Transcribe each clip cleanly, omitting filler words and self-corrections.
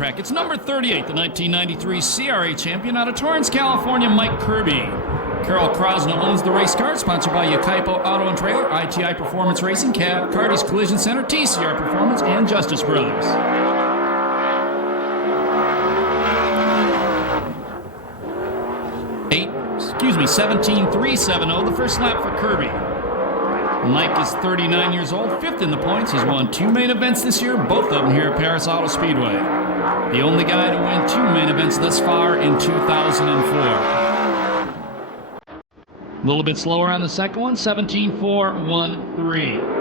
racetrack. It's number 38, the 1993 CRA champion out of Torrance, California, Mike Kirby. Carol Krosno owns the race car, sponsored by Yukaipo Auto and Trailer, ITI Performance Racing, Cardi's Collision Center, TCR Performance, and Justice Brothers. Excuse me, 17.370, the first lap for Kirby. Mike is 39 years old, fifth in the points. He's won 2 main events this year, both of them here at Perris Auto Speedway. The only guy to win 2 main events thus far in 2004. A little bit slower on the second one, 17.413.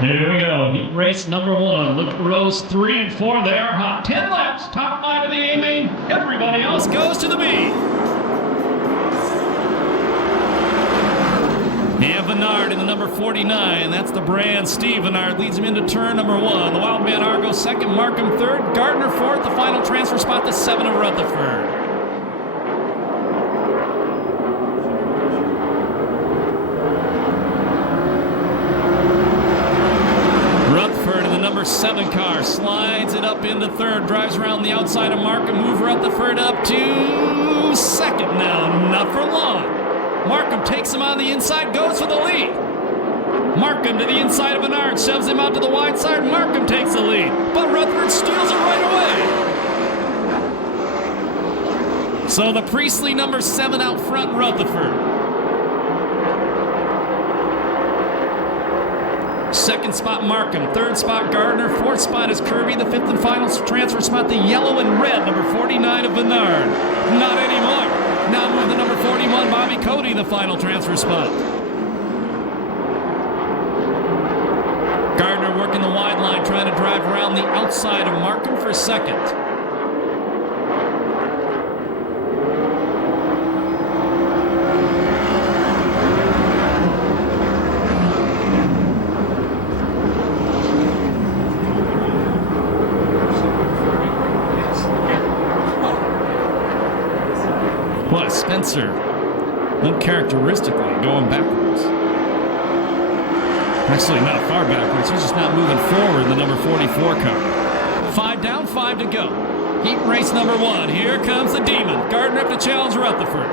Here we go. Heat race number 1. Luke Rose 3 and 4 there. Hot 10 laps. Top 5 of the A main. Everybody else goes to the B. And Venard in the number 49. That's the brand. Steve Venard leads him into turn number 1. The Wild Man Argo second. Markham third. Gardner fourth. The final transfer spot, the 7 of Rutherford. Number 7 car slides it up into third, drives around the outside of Markham, move Rutherford up to second now, not for long. Markham takes him on the inside, goes for the lead. Markham to the inside of Bernard, shoves him out to the wide side. Markham takes the lead, but Rutherford steals it right away. So the Priestley number 7 out front, Rutherford. Second spot, Markham. Third spot, Gardner. Fourth spot is Kirby. The fifth and final transfer spot, the yellow and red, number 49 of Bernard. Not anymore. Now move the number 41, Bobby Cody, the final transfer spot. Gardner working the wide line, trying to drive around the outside of Markham for second. Spencer, uncharacteristically going backwards. Actually, not far backwards. He's just not moving forward, the number 44 car. 5 down, 5 to go. Heat race number 1. Here comes the Demon. Gardner up to challenge Rutherford.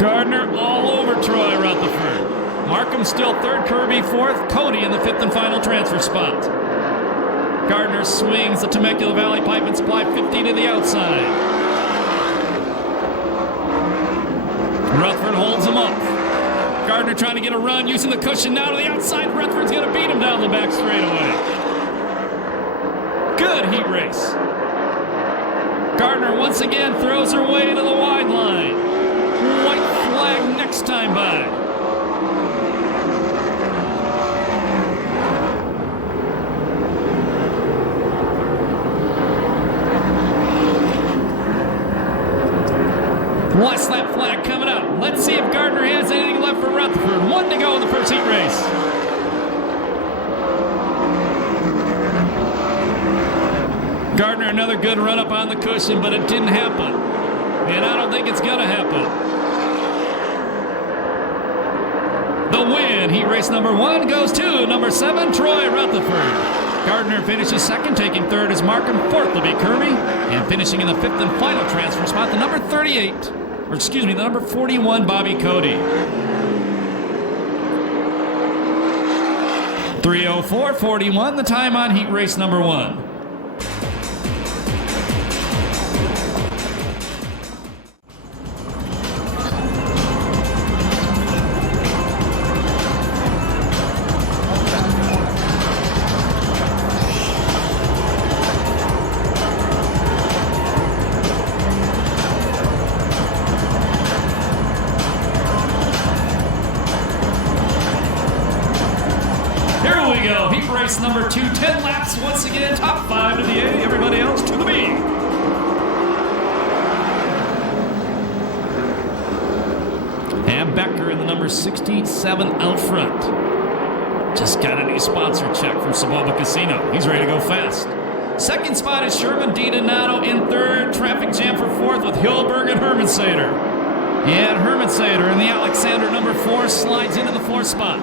Gardner all over Troy Rutherford. Markham still third, Kirby fourth, Cody in the fifth and final transfer spot. Gardner swings the Temecula Valley Pipe and Supply 50 to the outside. Rutherford holds him off. Gardner trying to get a run using the cushion now to the outside. Rutherford's going to beat him down the back straightaway. Good heat race. Gardner once again throws her way to the wide line. White flag next time by. Watch that flag coming up. Let's see if Gardner has anything left for Rutherford. 1 to go in the first heat race. Gardner another good run up on the cushion, but it didn't happen. And I don't think it's going to happen. The win, heat race number 1, goes to number 7, Troy Rutherford. Gardner finishes second, taking third is Markham, fourth will be Kirby, and finishing in the fifth and final transfer spot, the number 38, or excuse me, the number 41, Bobby Cody. 3:04.41, the time on heat race number 1. Here race number 2. 10 laps once again. Top 5 to the A, everybody else to the B. And Becker in the number 67 out front. Just got a new sponsor check from Saboba Casino. He's ready to go fast. Second spot is Sherman. D. Donato in third. Traffic jam for fourth with Hilberg and Hermansader. And Hermansader in the Alexander number 4 slides into the 4th spot.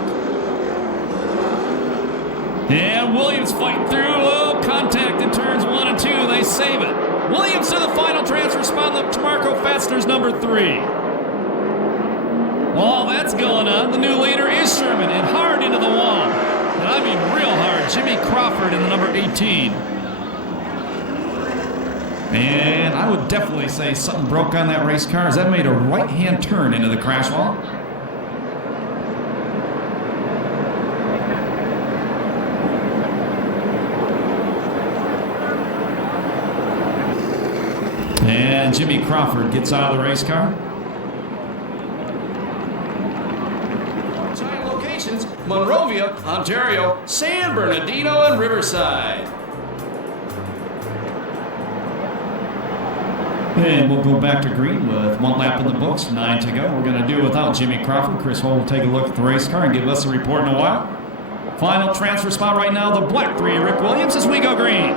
And Williams fighting through. Oh, contact in turns 1 and 2. They save it. Williams to the final transfer spot. To Marco Fastner's number 3. While that's going on, the new leader is Sherman, and hard into the wall. And I mean real hard. Jimmy Crawford in the number 18. And I would definitely say something broke on that race car as that made a right-hand turn into the crash wall. And Jimmy Crawford gets out of the race car. Giant locations: Monrovia, Ontario, San Bernardino, and Riverside. And we'll go back to green with 1 lap in the books, 9 to go. We're going to do it without Jimmy Crawford. Chris Hull will take a look at the race car and give us a report in a while. Final transfer spot right now, the black 3, Rick Williams, as we go green.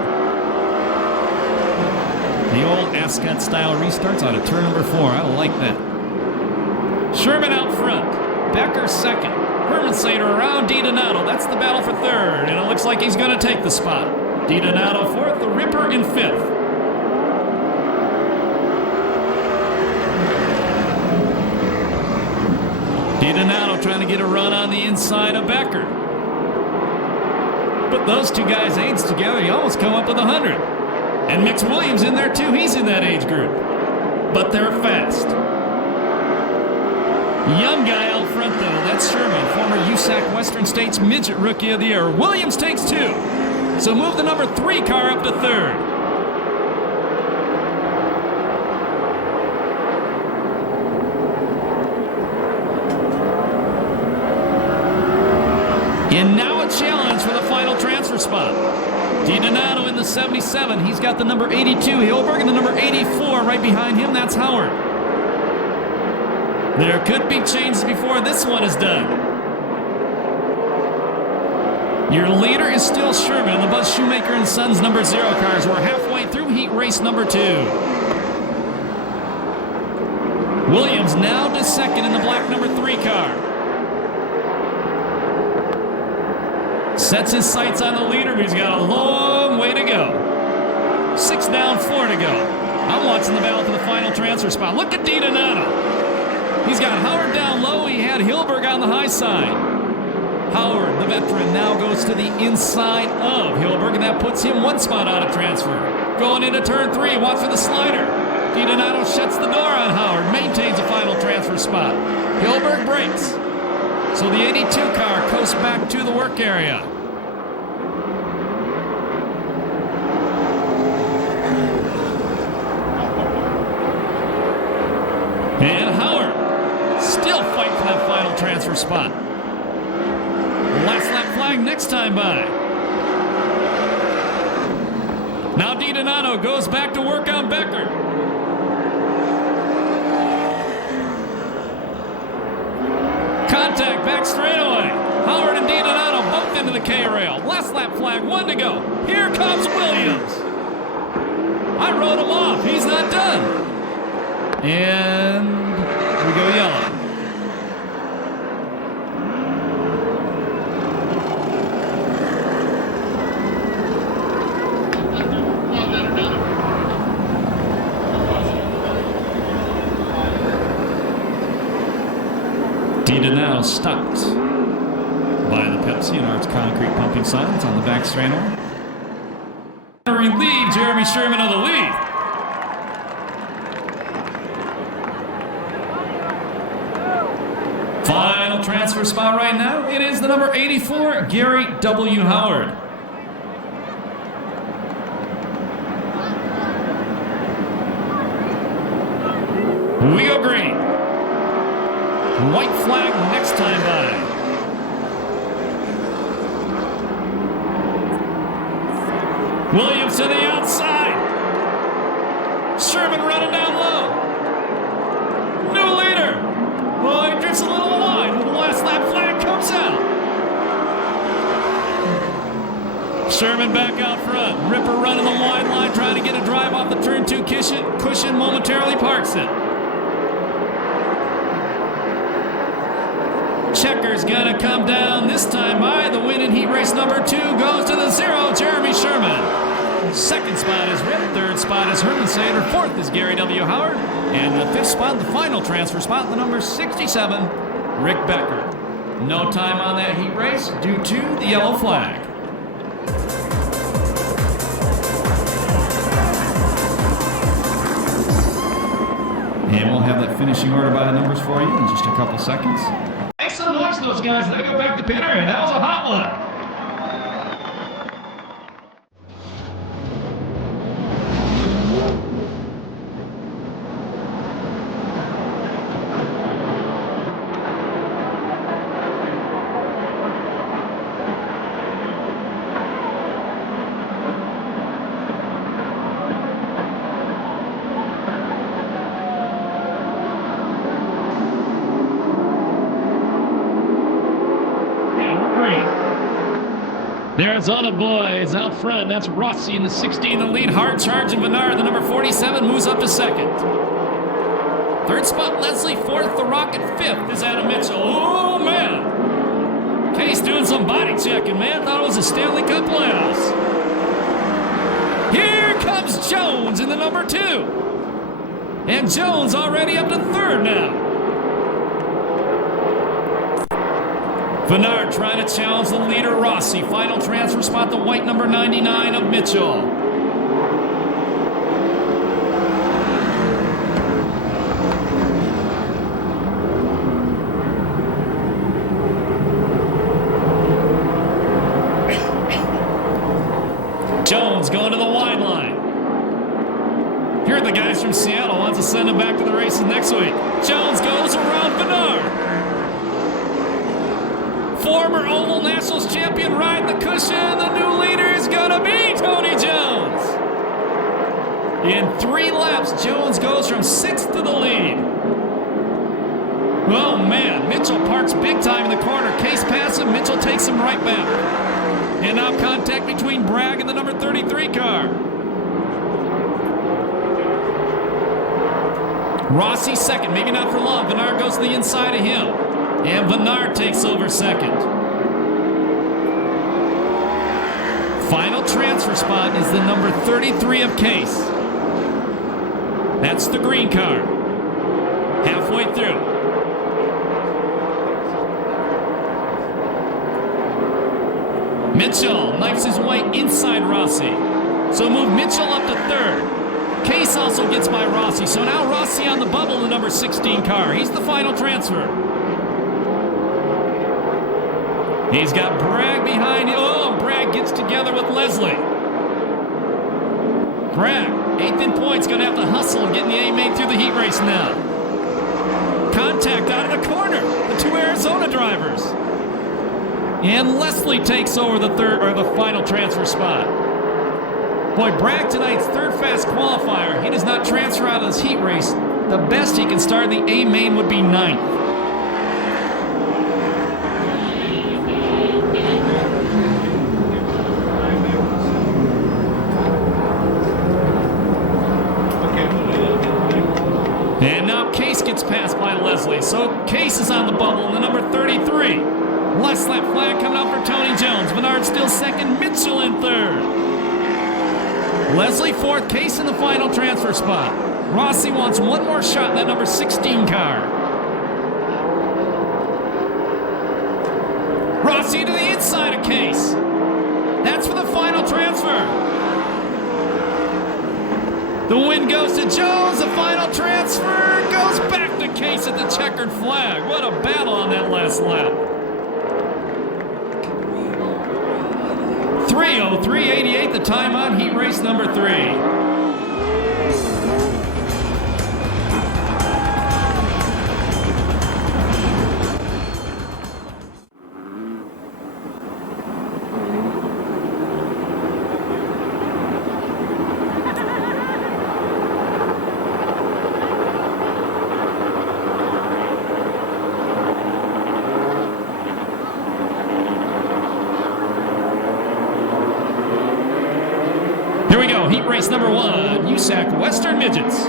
The old Ascot style restarts out of turn number 4. I like that. Sherman out front. Becker second. Hermansader around D. Donato. That's the battle for third, and it looks like he's going to take the spot. D. Donato fourth, the Ripper in fifth. D. Donato trying to get a run on the inside of Becker. Put those two guys' age together, you almost come up with 100. And Mix Williams in there too, he's in that age group. But they're fast. Young guy out front though, that's Sherman, former USAC Western States Midget Rookie of the Year. Williams takes 2. So move the number 3 car up to third. And now a challenge for the final transfer spot. Di Donato in the 77. He's got the number 82. Hilberg in the number 84. Right behind him, that's Howard. There could be changes before this one is done. Your leader is still Sherman in the Buzz Shoemaker and Sons number 0 cars. We're halfway through heat race number 2. Williams now to second in the black number 3 car. Sets his sights on the leader, but he's got a long way to go. 6 down, 4 to go. I'm watching the battle for the final transfer spot. Look at Di Donato. He's got Howard down low. He had Hilberg on the high side. Howard, the veteran, now goes to the inside of Hilberg, and that puts him 1 spot out of transfer. Going into turn 3, watch for the slider. Di Donato shuts the door on Howard, maintains a final transfer spot. Hilberg breaks. So the 82 car coasts back to the work area. And Howard still fighting for that final transfer spot. Last lap flag next time by. Now Di Donato goes back to work on Becker. Contact back straightaway. Howard and Di Donato both into the K-rail. Last lap flag, 1 to go. Here comes Williams. I wrote him off. He's not done. And we go yellow. Di Donato stopped by the Pepsi and Arts concrete pumping signs on the back straightaway. Lead, Jeremy Sherman of the lead. Final transfer spot right now, it is the number 84, Gary W. Howard. We go green. White flag next time by. Williams to the outside. Sherman running down low. New leader. Oh, he drifts a little wide. The last lap flag comes out. Sherman back out front. Ripper running the wide line, trying to get a drive off the turn 2 cushion momentarily parks it. Checker's gonna come down this time by. The win in heat race number 2 goes to the 0, Jeremy Sherman. Second spot is Rip. Third spot is Herman Sater. Fourth is Gary W. Howard. And the fifth spot, the final transfer spot, the number 67, Rick Becker. No time on that heat race due to the yellow flag. And we'll have that finishing order by the numbers for you in just a couple seconds. Thanks so much, those guys. They go back to Pinner, and that was a hot one. The Arizona boys out front. That's Rossi in the 16, the lead. Hard charging Venard, the number 47, moves up to second. Third spot, Leslie. Fourth, the Rocket. Fifth is Adam Mitchell. Oh, man. Case doing some body checking, man. Thought it was a Stanley Cup playoffs. Here comes Jones in the number 2. And Jones already up to third now. Venard trying to challenge the leader, Rossi. Final transfer spot, the white number 99 of Mitchell. Jones going to the wide line. Here are the guys from Seattle. Wants to send him back to the races next week. Jones goes around Venard. Former Oval Nationals champion riding the cushion. The new leader is going to be Tony Jones. In 3 laps, Jones goes from 6th to the lead. Oh, man. Mitchell parks big time in the corner. Case passes him. Mitchell takes him right back. And now contact between Bragg and the number 33 car. Rossi second. Maybe not for long. Venard goes to the inside of him. And Venard takes over second. Final transfer spot is the number 33 of Case. That's the green car. Halfway through. Mitchell knifes his white inside Rossi. So move Mitchell up to third. Case also gets by Rossi. So now Rossi on the bubble in the number 16 car. He's the final transfer. He's got Bragg behind him. Oh, Bragg gets together with Leslie. Bragg, 8th in points, going to have to hustle getting the A-main through the heat race now. Contact out of the corner. The 2 Arizona drivers. And Leslie takes over the final transfer spot. Boy, Bragg tonight's third fast qualifier. He does not transfer out of this heat race. The best he can start in the A-main would be 9th. And now Case gets passed by Leslie. So Case is on the bubble in the number 33. Last lap flag coming out for Tony Jones. Venard still second. Mitchell in third. Leslie fourth. Case in the final transfer spot. Rossi wants one more shot in that number 16 car. Rossi to the inside of Case. That's for the final transfer. The win goes to Jones. The final transfer goes back to Case at the checkered flag. What a battle on that last lap. 3:03.88, the time on heat race number 3. race number 1, USAC Western Midgets.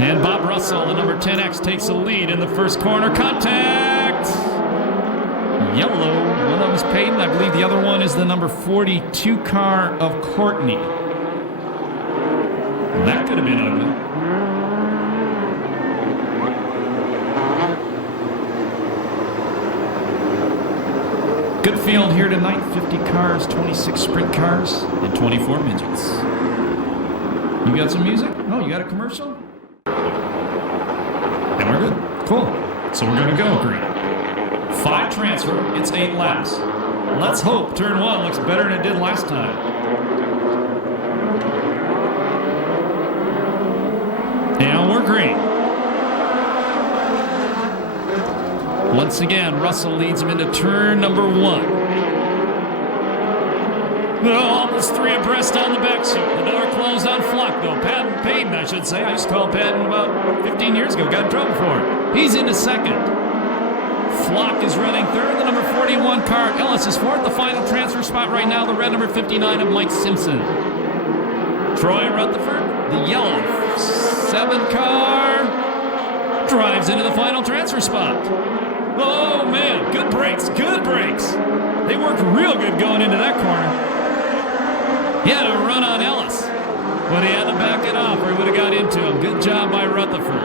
And Bob Russell, the number 10X, takes the lead in the first corner. Contact! Yellow. One of them is Peyton. I believe the other one is the number 42 car of Courtney. That could have been ugly. Good field here tonight. 50 cars, 26 sprint cars, and 24 midgets. You got some music? Oh, you got a commercial? And we're good. Cool. So we're going to go, Green. 5 transfer. It's 8 laps. Let's hope turn 1 looks better than it did last time. And we're green. Once again, Russell leads him into turn number 1. Oh, almost 3 abreast on the backseat. The door closed on Flock, though. Peyton, I should say. I used to call Peyton about 15 years ago. Got in trouble for it. He's into second. Flock is running third. The number 41 car, Ellis, is fourth. The final transfer spot right now, the red number 59 of Mike Simpson. Troy Rutherford, the yellow 7 car, drives into the final transfer spot. Oh, man, good brakes, good brakes. They worked real good going into that corner. He had a run on Ellis, but he had to back it off or he would have got into him. Good job by Rutherford.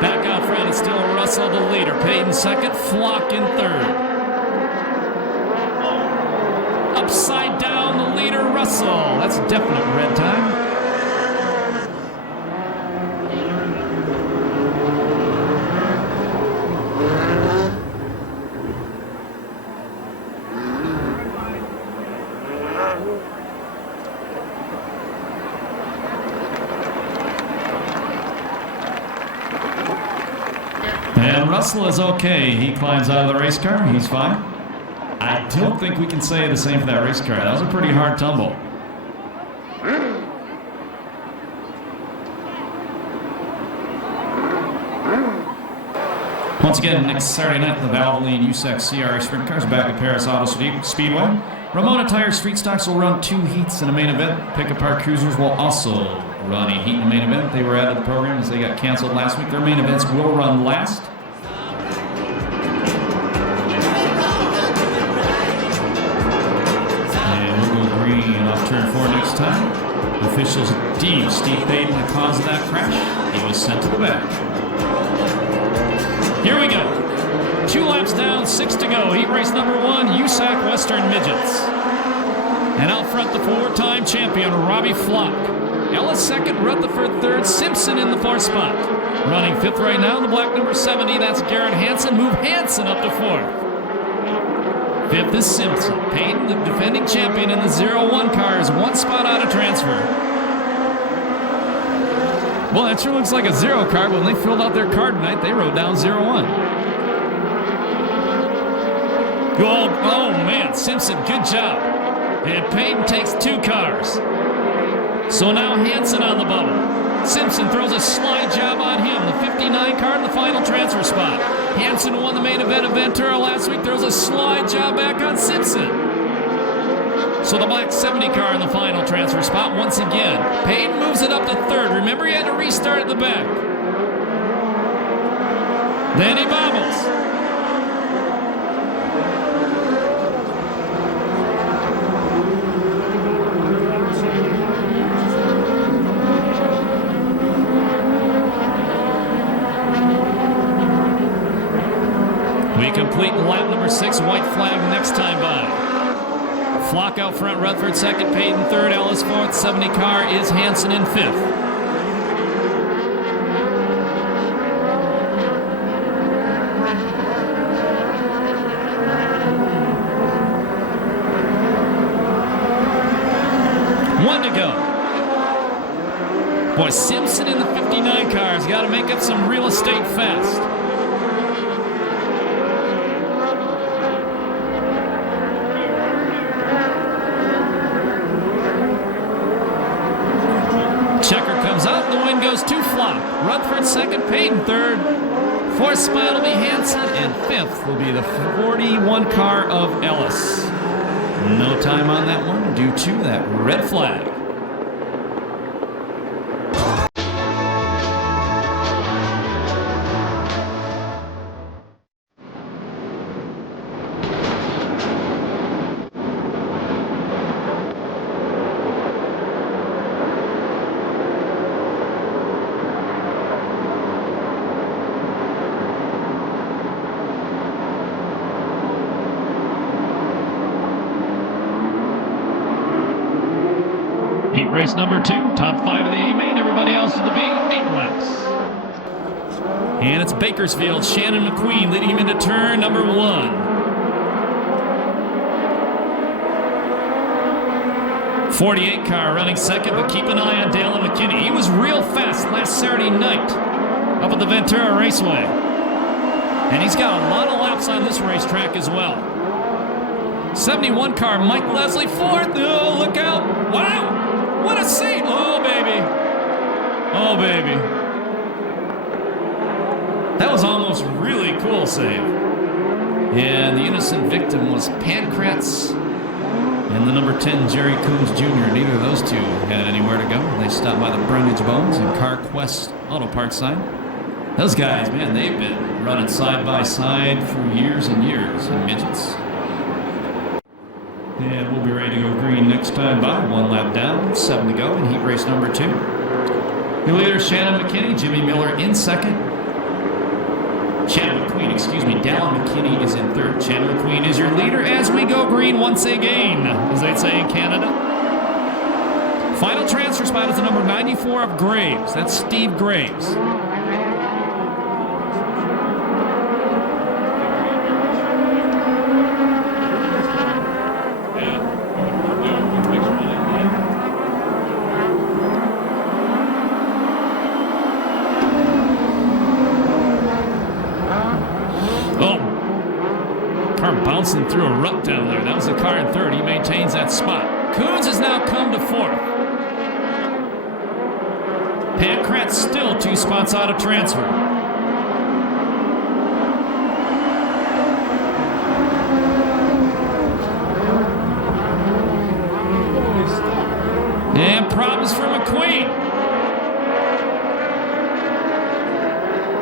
Back out front, it's still Russell the leader. Peyton second, Flock in third. Upside down, the leader, Russell. That's definite red time. And Russell is okay. He climbs out of the race car. He's fine. I don't think we can say the same for that race car. That was a pretty hard tumble. Once again, next Saturday night, the Valvoline USAC CRA sprint cars back at Perris Auto Speedway. Ramona Tire Street Stocks will run 2 heats in a main event. Pickup Park Cruisers will also run a heat in the main event. They were added to the program as they got canceled last week. Their main events will run last. And we'll go green off turn 4 next time. Officials deem Steve Payton the cause of that crash. He was sent to the back. Here we go. 2 laps down, 6 to go. Heat race number 1, USAC Western Midgets. And out front, the 4-time champion, Robbie Flock. Ellis second, Rutherford third, Simpson in the 4th spot. Running 5th right now, the black number 70, that's Garrett Hansen. Move Hansen up to 4th. 5th is Simpson. Payton, the defending champion in the 0-1 car, is 1 spot out of transfer. Well, that sure looks like a 0 car. When they filled out their car tonight, they wrote down 0-1. Oh, man, Simpson, good job. And Payton takes 2 cars. So now Hansen on the bubble. Simpson throws a slide job on him. The 59 car in the final transfer spot. Hansen won the main event of Ventura last week. Throws a slide job back on Simpson. So the black 70 car in the final transfer spot once again. Payton moves it up to 3rd. Remember, he had to restart at the back. Then he bobbles. We complete lap number 6, white flag next time by. Flock out front, Rutherford second, Payton third, Ellis 4th, 70 car is Hansen in 5th. One to go. Boy, Simpson in the 59 car has got to make up some real estate fast. Checker comes up, the win goes to Flock. Rutherford second, Payton third. 4th spot will be Hansen, and 5th will be the 41 car of Ellis. No time on that one due to that red flag. Heat race number 2, top 5 of the A main, everybody else in the B, 8 laps. And it's Bakersfield, Shannon McQueen leading him into turn number 1. 48 car running second, but keep an eye on Dalen McKinney. He was real fast last Saturday night up at the Ventura Raceway. And he's got a lot of laps on this racetrack as well. 71 car, Mike Leslie, 4th. Oh, look out. Wow. What a save! Oh, baby. Oh, baby. That was almost really cool save. And the innocent victim was Pancratz and the number 10, Jerry Coombs Jr. Neither of those two had anywhere to go. They stopped by the Brundage Bones and CarQuest Auto Parts sign. Those guys, man, they've been running side by side for years and years in Midgets. And we'll be ready to go green next time by. 1 lap down, 7 to go in heat race number 2. The leader, Shannon McKinney, Jimmy Miller in second. Shannon McQueen, excuse me, Dalen McKinney is in third. Shannon McQueen is your leader as we go green once again, as they'd say in Canada. Final transfer spot is the number 94 of Graves. That's Steve Graves. Bouncing through a rut down there. That was the car in third. He maintains that spot. Coons has now come to 4th. Pancratz still 2 spots out of transfer. And problems for McQueen.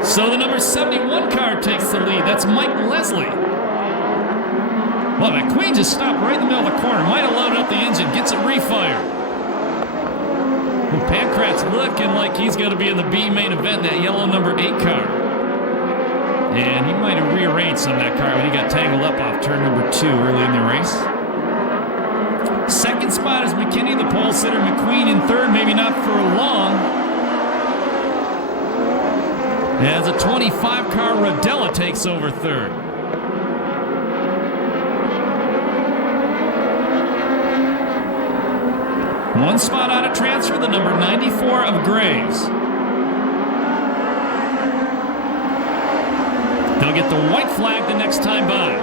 So the number 71 car takes the lead. That's Mike Leslie. Well, McQueen just stopped right in the middle of the corner. Might have loaded up the engine. Gets it refired. Well, Pancratz looking like he's going to be in the B main event, that yellow number 8 car. And he might have rearranged some of that car when he got tangled up off turn number 2 early in the race. Second spot is McKinney, the pole sitter. McQueen in third, maybe not for long. As a 25 car Rodella takes over third. One spot out of transfer, the number 94 of Graves. They'll get the white flag the next time by.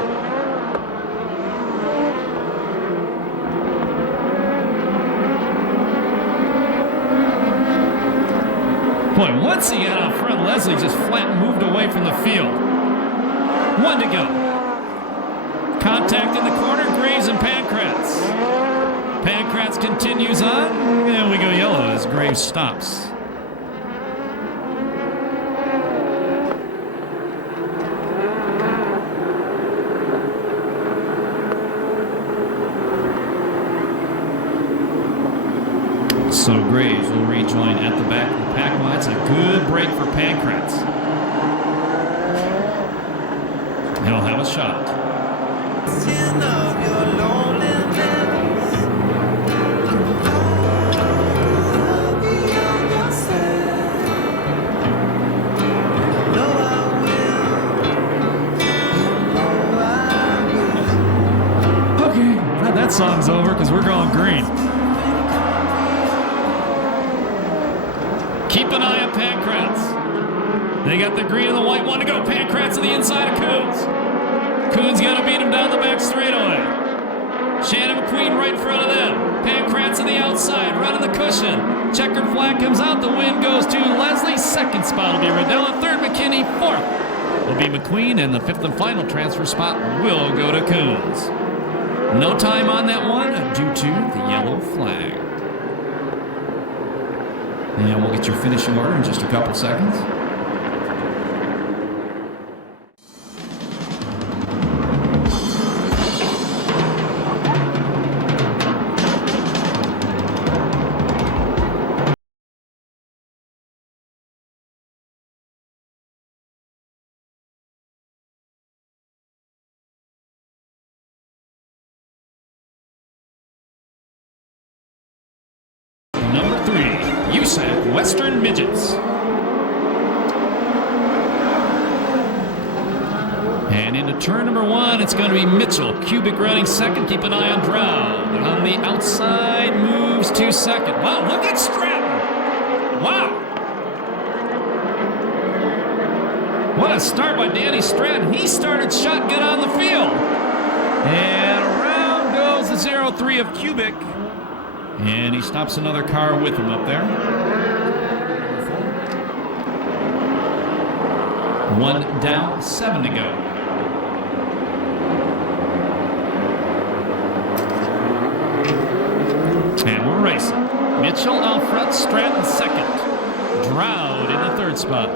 Boy, once he got out front, Leslie just flat moved away from the field. 1 to go. Contact in the corner, Graves and Pancratz. Pancratz continues on, and we go yellow as Graves stops. So Graves will rejoin at the back of the pack. Well, that's a good break for Pancratz. He'll have a shot. That song's over because we're going green. Keep an eye on Pancratz. They got the green and the white. 1 to go. Pancratz to the inside of Coons. Coons got to beat him down the back straightaway. Shannon McQueen right in front of them. Pancratz on the outside, running the cushion. Checkered flag comes out. The win goes to Leslie. Second spot will be Rodella. Third, McKinney. 4th will be McQueen. And the 5th and final transfer spot will go to Coons. No time on that one due to the yellow flag. And we'll get your finishing order in just a couple seconds. Number 3, USAC Western Midgets. And into turn number 1, it's going to be Mitchell. Cubic running second. Keep an eye on Drow. On the outside, moves to second. Wow, look at Stratton. Wow. What a start by Danny Stratton. He started shotgun on the field. And around goes the 0-3 of Cubic. And he stops another car with him up there. 1 down, 7 to go. And we're racing. Mitchell out front, Stratton second. Drought in the third spot.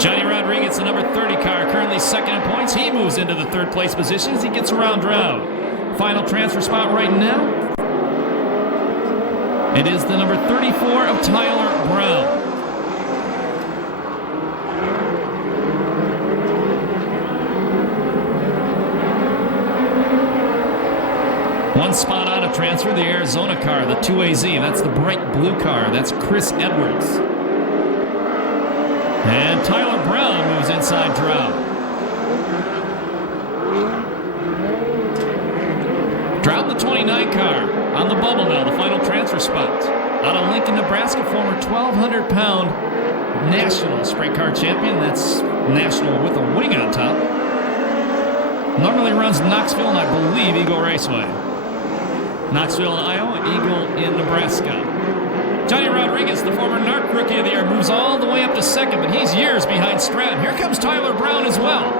Johnny Rodriguez, the number 30 car, currently second in points. He moves into the third place position as he gets around Drought. Final transfer spot right now. It is the number 34 of Tyler Brown. One spot out of transfer, the Arizona car, the 2AZ. That's the bright blue car. That's Chris Edwards. And Tyler Brown moves inside Drought. Drought the 29 car on the bubble now, the final transfer spot. Out of Lincoln, Nebraska, former 1,200-pound national sprint car champion. That's national with a wing on top. Normally runs Knoxville and I believe Eagle Raceway. Knoxville in Iowa, Eagle in Nebraska. Johnny Rodriguez, the former NARC Rookie of the Year, moves all the way up to second, but he's years behind Stratton. Here comes Tyler Brown as well.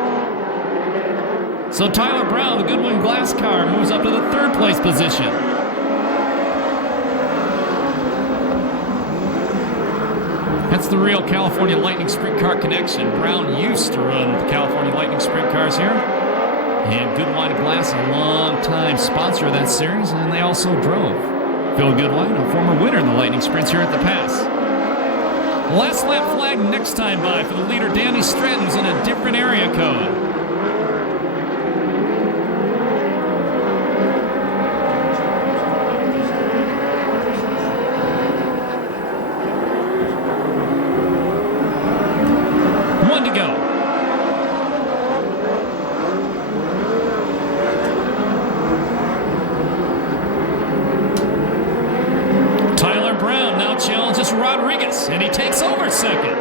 So Tyler Brown, the Goodwin Glass car, moves up to the third place position. That's the real California Lightning Sprint Car connection. Brown used to run the California Lightning Sprint Cars here. And Goodwin Glass, a long-time sponsor of that series, and they also drove. Phil Goodwin, a former winner in the Lightning Sprints here at the Pass. Last lap flag next time by for the leader, Danny Stratton, who's in a different area code. One to go. Challenges Rodriguez, and he takes over second.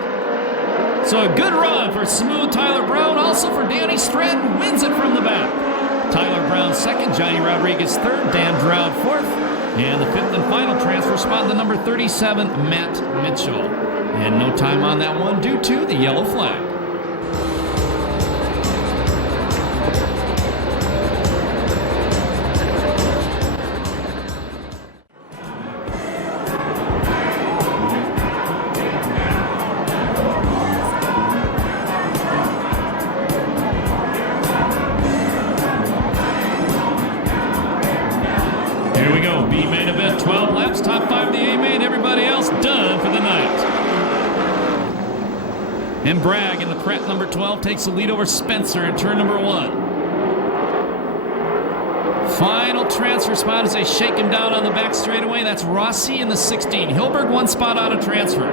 So a good run for smooth Tyler Brown, also for Danny Stratton, wins it from the back. Tyler Brown second, Johnny Rodriguez third, Dan Drought fourth, and the fifth and final transfer spot, the number 37, Matt Mitchell. And no time on that one due to the yellow flag. Here we go, B main event, 12 laps, top 5 the A main, everybody else done for the night. And Bragg in the Pratt number 12 takes the lead over Spencer in turn number 1. Final transfer spot as they shake him down on the back straightaway. That's Rossi in the 16. Hilberg one spot out of transfer.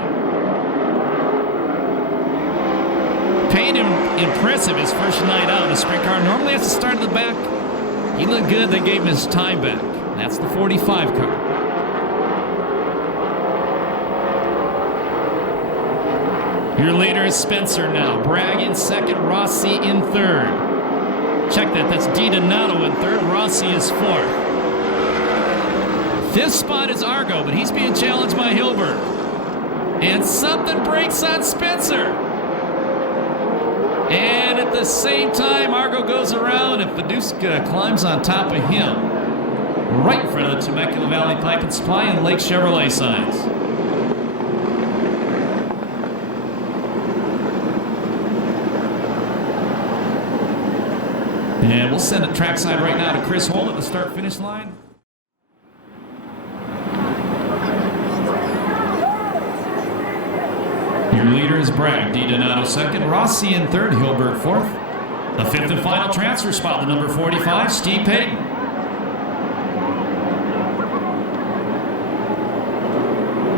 Payne impressive his first night out in the sprint car. Normally has to start at the back. He looked good, they gave him his time back. That's the 45 car. Your leader is Spencer now. Bragg in second, Rossi in third. Check that, that's DiDonato in third, Rossi is fourth. Fifth spot is Argo, but he's being challenged by Hilbert. And something breaks on Spencer. And at the same time, Argo goes around and Fiduska climbs on top of him. Right in front of the Temecula Valley Pipe and Supply and Lake Chevrolet signs. And we'll send it trackside right now to Chris Holt at the start-finish line. Your leader is Bragg, DiDonato second, Rossi in third, Hilberg fourth. The fifth and final transfer spot, the number 45, Steve Payton.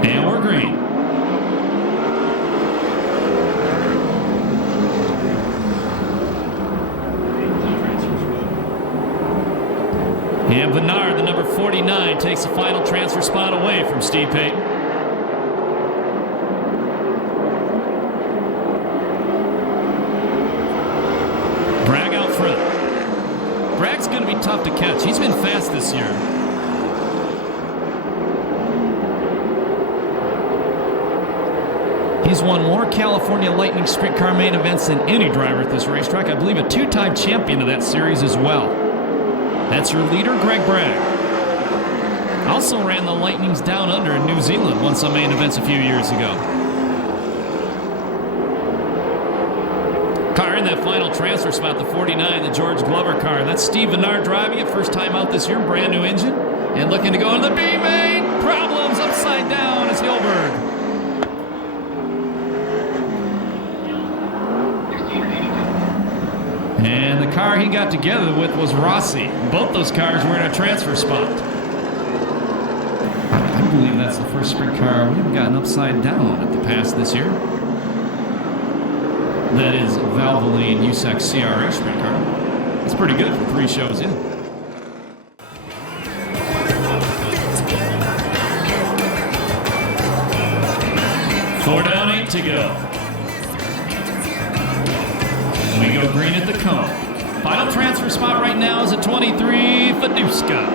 And we're green. And Bernard, the number 49, takes the final transfer spot away from Steve Payton. Bragg out front. Bragg's going to be tough to catch. He's been fast this year. He's won more California Lightning Sprint Car main events than any driver at this racetrack. I believe a two-time champion of that series as well. That's your leader, Greg Bragg. Also ran the Lightnings down under in New Zealand, won some main events a few years ago. Car in that final transfer spot, the 49, the George Glover car. That's Steve Bernard driving it, first time out this year, brand new engine. And looking to go into the B main. Problems upside down is Hilberg. And the car he got together with was Rossi. Both those cars were in a transfer spot. I believe that's the first sprint car we've gotten upside down at the pass this year. That is Valvoline USAC CRA sprint car. That's pretty good for 3 shows in. Four down, 8 to go. We go green at the cone. Final transfer spot right now is a 23, Fiduska.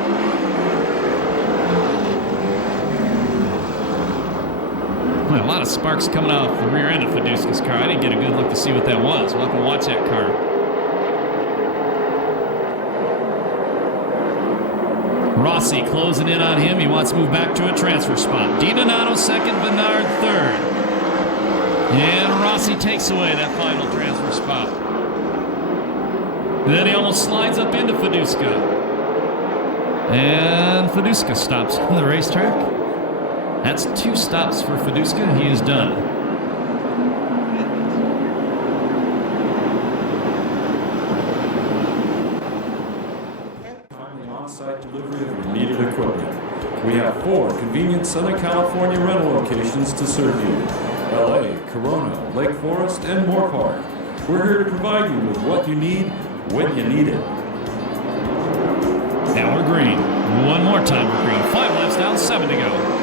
A lot of sparks coming off the rear end of Fiduska's car. I didn't get a good look to see what that was. We'll have to watch that car. Rossi closing in on him. He wants to move back to a transfer spot. DiDonato second, Bernard third. And Rossi takes away that final transfer spot. Then he almost slides up into Fiduska. And Fiduska stops on the racetrack. That's 2 stops for Fiduska. He is done. Timely on-site delivery of your needed equipment. We have 4 convenient Southern California rental locations to serve you. LA, Corona, Lake Forest, and Moore Park. We're here to provide you with what you need when you need it. Now we're green. One more time we're green. 5 laps down, 7 to go.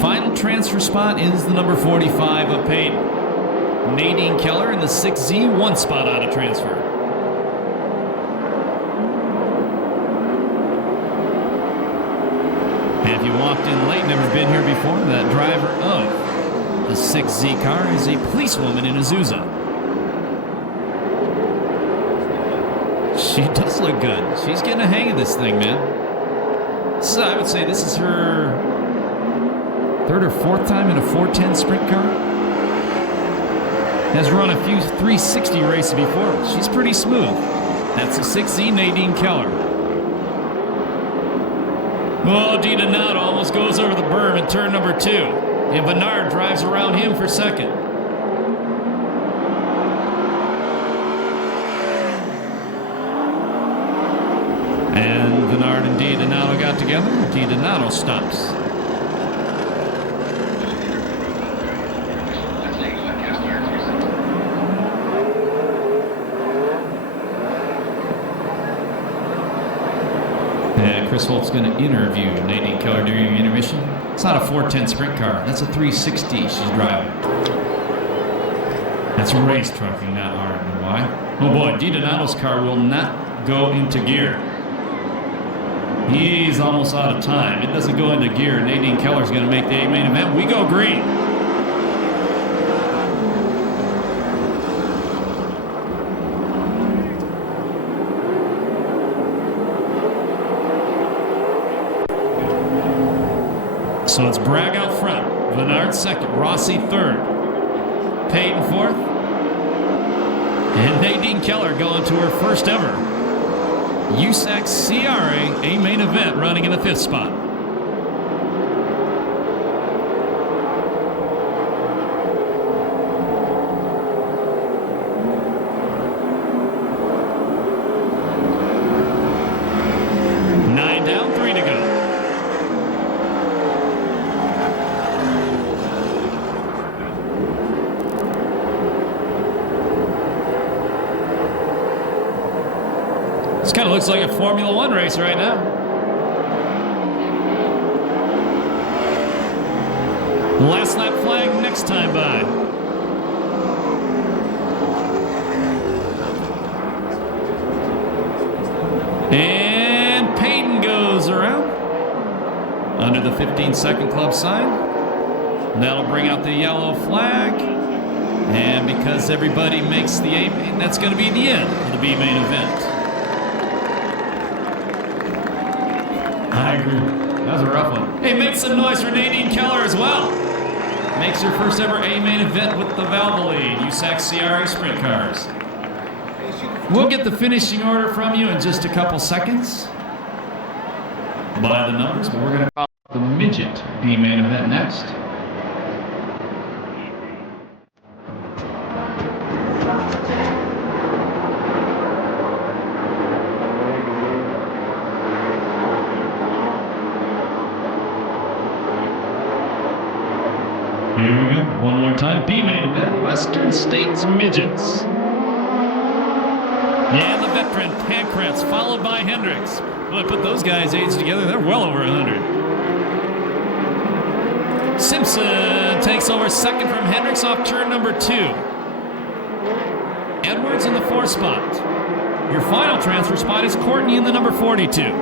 Final transfer spot is the number 45 of Payton. Nadine Keller in the 6Z, 1 spot out of transfer. And if you walked in late, never been here before, that driver of the 6Z car is a policewoman in Azusa. She does look good. She's getting a hang of this thing, man. So I would say this is her 3rd or 4th time in a 410 sprint car. Has run a few 360 races before. She's pretty smooth. That's a 6Z Nadine Keller. Oh, DiDonato almost goes over the berm in turn number 2. And Bernard drives around him for second. And Bernard and DiDonato got together. DiDonato stops. And Chris Holt's going to interview Nadine Keller during intermission. It's not a 410 sprint car. That's a 360 she's driving. That's race trucking, not R&Y. Oh boy, DiDonato's car will not go into gear. He's almost out of time. It doesn't go into gear. Nadine Keller's going to make the main event. We go green. So it's Bragg out front, Venard second, Rossi third, Payton fourth, and Nadine Keller going to her first ever USAC CRA A main event, running in the 5th spot. This kind of looks like a Formula One race right now. Last lap flag next time by. And Payton goes around under the 15-second club sign. That'll bring out the yellow flag. And because everybody makes the A main, that's going to be the end of the B main event. I agree. That was a rough one. Hey, make some noise for Nadine Keller as well. Makes her first ever A main event with the Valvoline USAC CRA sprint cars. We'll get the finishing order from you in just a couple seconds by the numbers, but we're going to call the Midget B main event next. Here we go. One more time. B main event, Western States Midgets. And the veteran Pancratz, followed by Hendricks. Well, put those guys' age together, they're well over 100. Simpson takes over second from Hendricks off turn number 2. Edwards in the 4th spot. Your final transfer spot is Courtney in the number 42.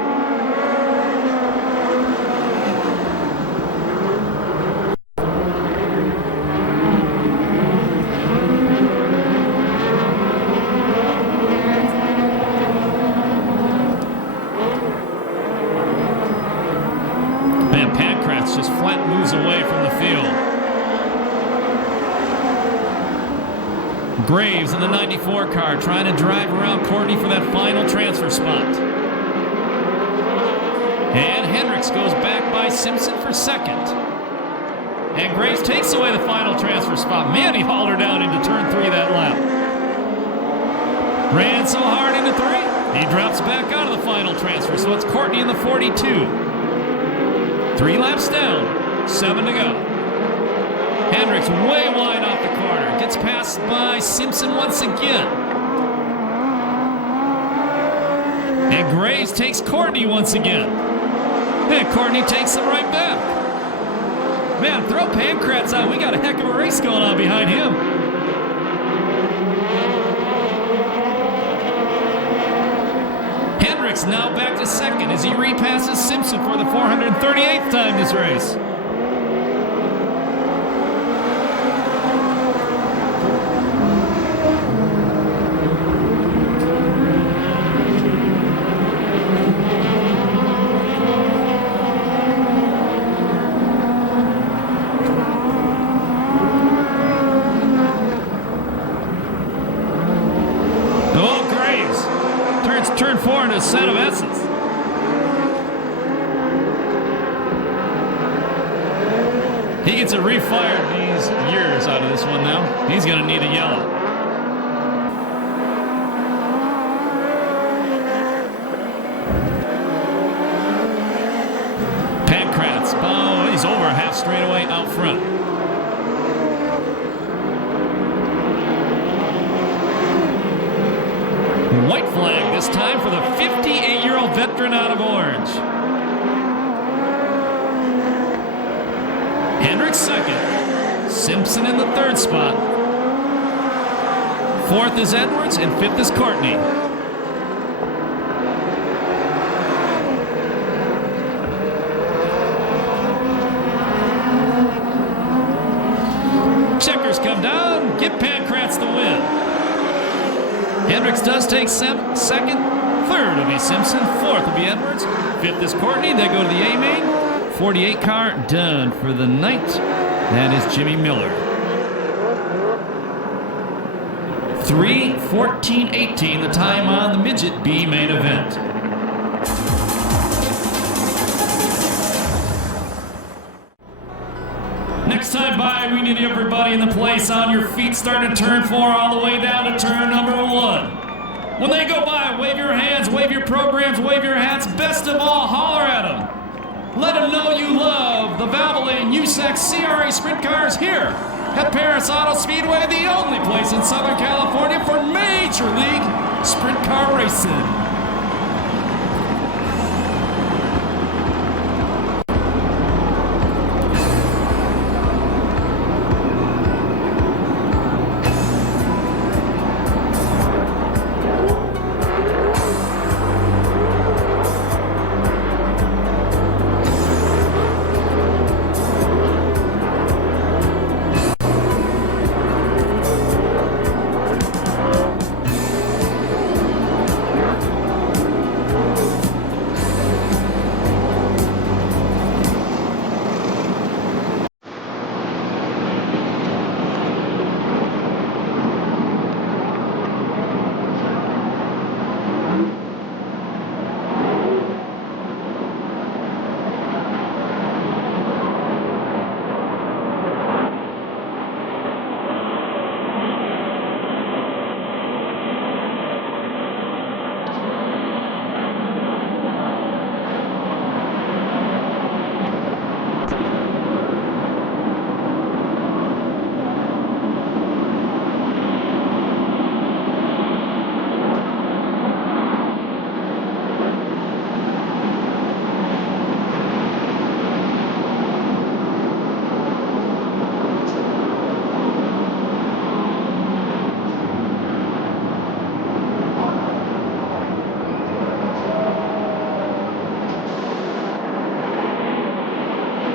Man, Pancratz just flat moves away from the field. Graves in the 94 car trying to drive around Courtney for that final transfer spot. And Hendricks goes back by Simpson for second. And Graves takes away the final transfer spot. Man, he hauled her down into turn 3 that lap. Ran so hard into 3, he drops back out of the final transfer. So it's Courtney in the 42. 3 laps down, 7 to go. Hendricks way wide off the corner. Gets passed by Simpson once again. And Graves takes Courtney once again. And Courtney takes him right back. Man, throw Pancratz out. We got a heck of a race going on behind him. Hendricks now back to second as he repasses Simpson for the 438th time this race. Turn 4 into a set of S's. He gets it refired these years out of this one now. He's going to need a yellow. Pancratz, oh, he's over half straightaway out front. White flag this time for the 58-year-old veteran out of Orange. Hendricks second. Simpson in the 3rd spot. 4th is Edwards and 5th is Courtney. Checkers come down, give Pancratz the win. Hendricks does take second. 3rd will be Simpson. 4th will be Edwards. 5th is Courtney. They go to the A main. 48 car done for the night. That is Jimmy Miller. 3:14:18, the time on the Midget B main event. Next time by, we need everybody in the place on your feet, starting turn 4 all the way down to turn number 1. When they go by, wave your hands, wave your programs, wave your hats. Best of all, holler at them. Let them know you love the Valvoline USAC CRA sprint cars here at Perris Auto Speedway, the only place in Southern California for Major League sprint car racing.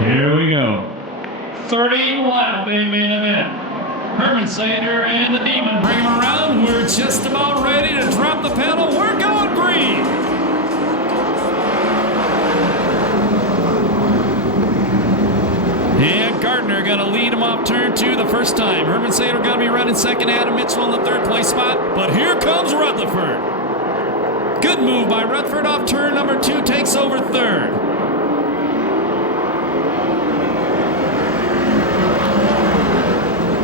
Here we go. 31 main event. Herman Sander and the Demon bring him around. We're just about ready to drop the pedal. We're going green. And Gardner going to lead him off turn 2 the first time. Herman Sander going to be running second. Adam Mitchell in the third place spot. But here comes Rutherford. Good move by Rutherford off turn number 2. Takes over third.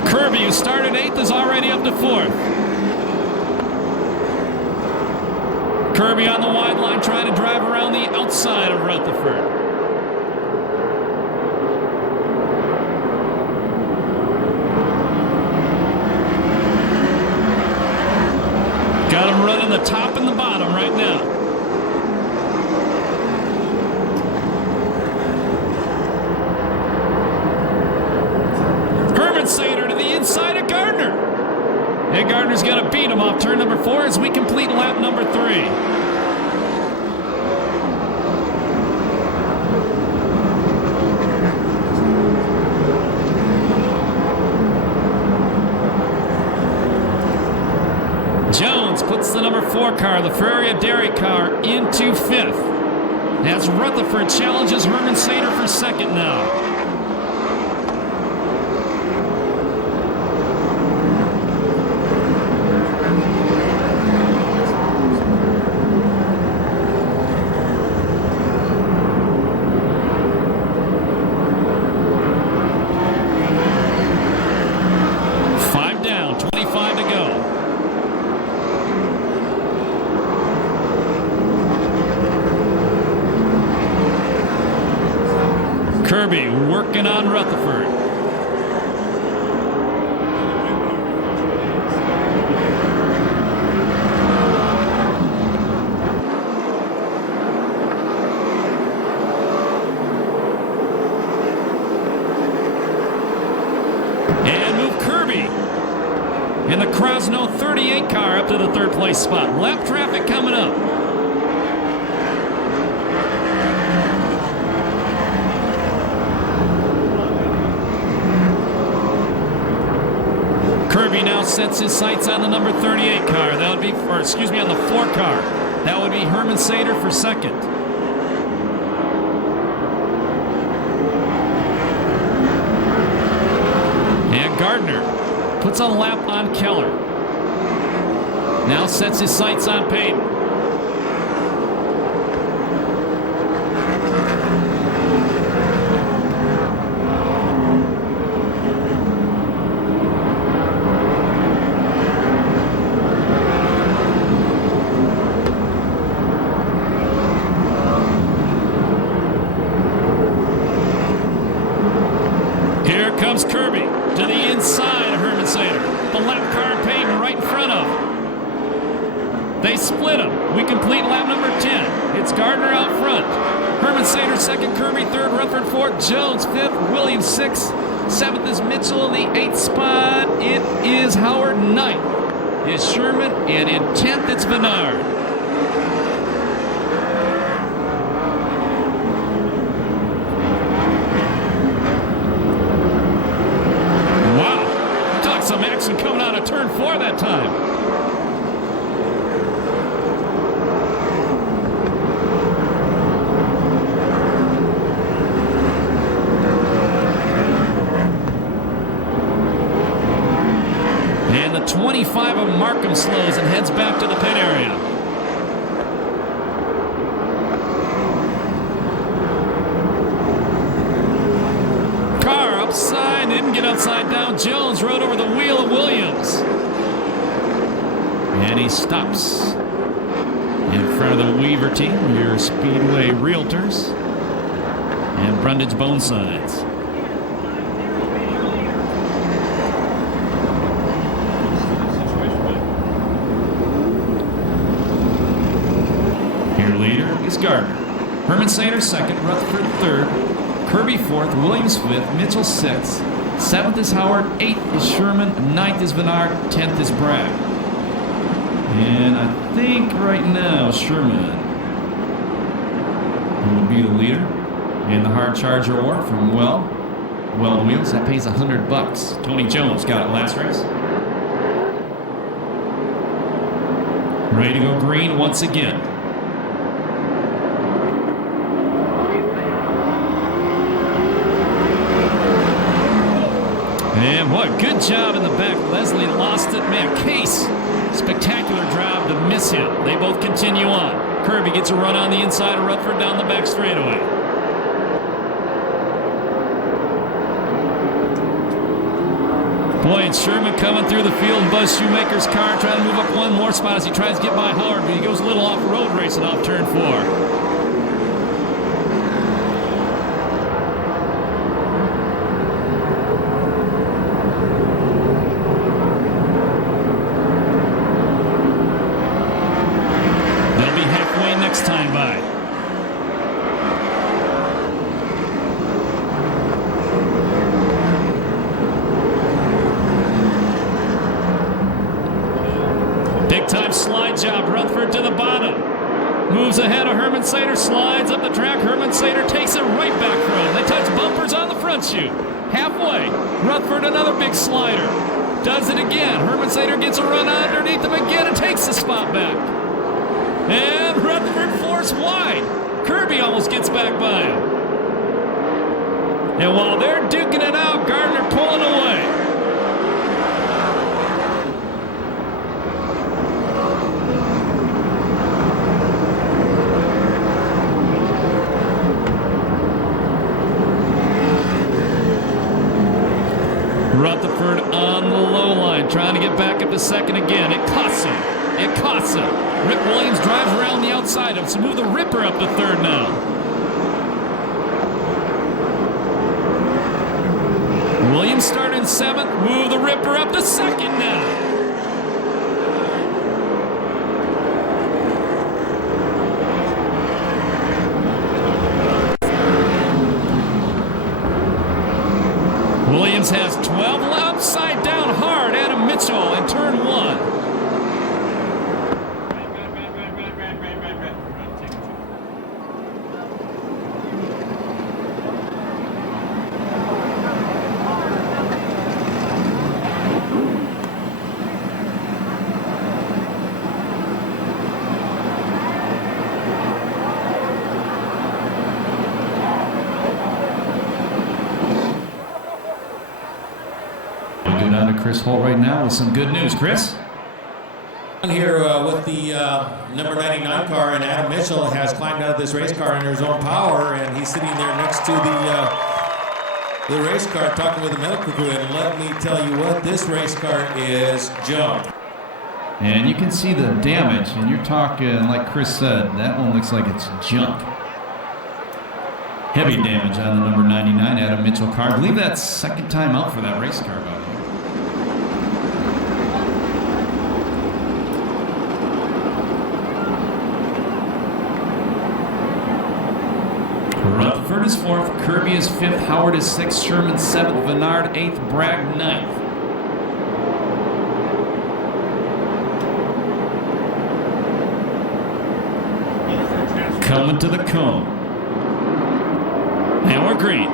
Kirby, who started 8th, is already up to 4th. Kirby on the wide line trying to drive around the outside of Rutherford. Got him running the top and the bottom right now. Sater to the inside of Gardner. And Gardner's going to beat him off turn number 4 as we complete lap number 3. Jones puts the number 4 car, the Ferrari Dairy car, into 5th. As Rutherford challenges Herman Sater for 2nd now. Kirby working on Rutherford. And move Kirby in the Krosno 38 car up to the 3rd place spot. Lap traffic coming up. Kirby now sets his sights on the number 38 car. That would be, or excuse me, on the 4 car. That would be Herman Sater for 2nd. puts a lap on Keller. Now sets his sights on Payton. Here comes Kirby to the inside of Herman Sater. The lap car and Payton right in front of him. They split them. We complete lap number 10. It's Gardner out front. Herman Sater second, Kirby third, Rutherford fourth, Jones fifth, Williams sixth, seventh is Mitchell in the eighth spot. It is Howard ninth. Is Sherman, and in 10th it's Bernard. Wow, talk some action coming out of turn 4 that time. And the 25 of Markham slows and heads back to the pit area. Car upside, didn't get upside down. Jones rode over the wheel of Williams. And he stops in front of the Weaver team, your Speedway Realtors and Brundage Bone Signs. Is Gardner. Herman Sater second, Rutherford third, Kirby fourth, Williams fifth, Mitchell sixth, seventh is Howard, eighth is Sherman, ninth is Bernard, 10th is Bragg. And I think right now Sherman will be the leader in the hard charger award from Weld Wheels. That pays $100. Tony Jones got it last race. Ready to go green once again. And what good job in the back. Leslie lost it. Man, Case, spectacular job to miss him. They both continue on. Kirby gets a run on the inside of Rutherford down the back straightaway. Boy, and Sherman coming through the field. Buzz Shoemaker's car trying to move up one more spot as he tries to get by Howard, but he goes a little off-road racing off turn 4. Next time by. Big time slide job. Rutherford to the bottom. Moves ahead of Herman Sater. Slides up the track. Herman Sater takes it right back from him. They touch bumpers on the front chute. Halfway. Rutherford another big slider. Does it again. Herman Sater gets a run underneath him again and takes the spot back. And Rutherford forced wide. Kirby almost gets back by him. And while they're duking it out, Gardner pulling away. Rutherford on the low line, trying to get back up to second again. It costs him. It costs him. Rip Williams drives around the outside of him, so move the Ripper up to third now. Williams started in seventh, move the Ripper up to second now. Williams has 12 upside down hard. Adam Mitchell in turn 1. Chris Holt right now with some good news. Chris? Here with the number 99 car, and Adam Mitchell has climbed out of this race car under his own power, and he's sitting there next to the race car talking with the medical crew. And let me tell you what, this race car is junk. And you can see the damage, and you're talking, like Chris said, that one looks like it's junk. Heavy damage on the number 99 Adam Mitchell car. I believe that's second time out for that race car, by the way. Rutherford is 4th, Kirby is 5th, Howard is 6th, Sherman 7th, Vennard 8th, Bragg 9th. Coming to the cone. And we're green.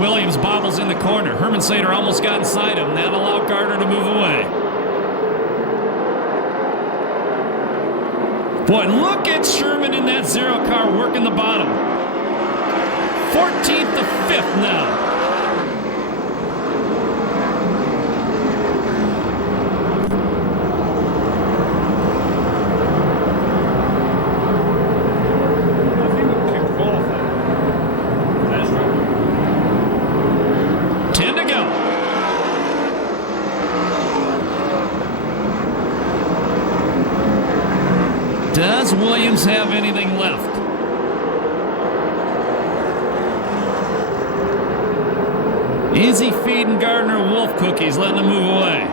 Williams bobbles in the corner. Herman Sater almost got inside him. That allowed Gardner to move away. Boy, look at Sherman in that 0 car working the bottom. 14th to 5th now. Does Williams have anything left? Is he feeding Gardner wolf cookies, letting him move away?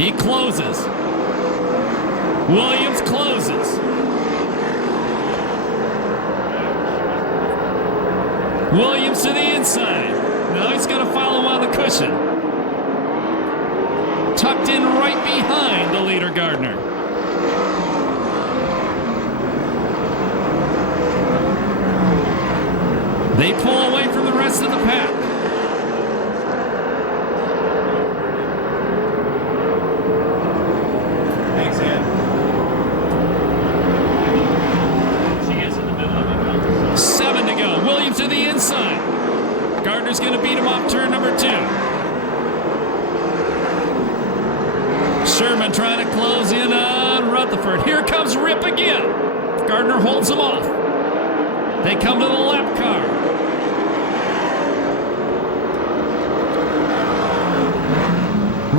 He closes. Williams closes. Williams to the inside. Now he's going to follow him on the cushion. Tucked in right behind the leader, Gardner. They pull away from the rest of the pack. Thanks, Ed. She gets in the middle of it. 7 to go. Williams to the inside. Gardner's going to beat him off turn number 2. Sherman trying to close in on Rutherford. Here comes Rip again. Gardner holds him off. They come to the lap car.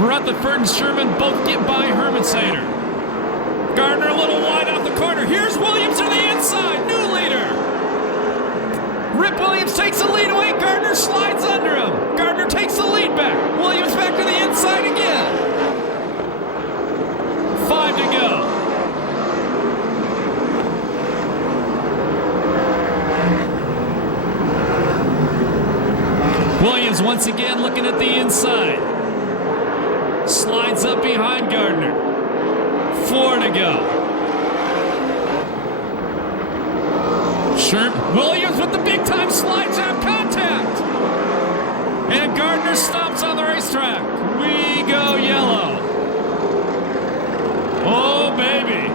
Rutherford and Sherman both get by Herman Sater. Gardner a little wide out the corner. Here's Williams to the inside. New leader. Rip Williams takes the lead away. Gardner slides under him. Gardner takes the lead back. Williams back to the inside again. 5 to go. Williams once again looking at the inside. Slides up behind Gardner. 4 to go. Williams with the big time slide job contact. And Gardner stops on the racetrack. We go yellow. Oh, baby.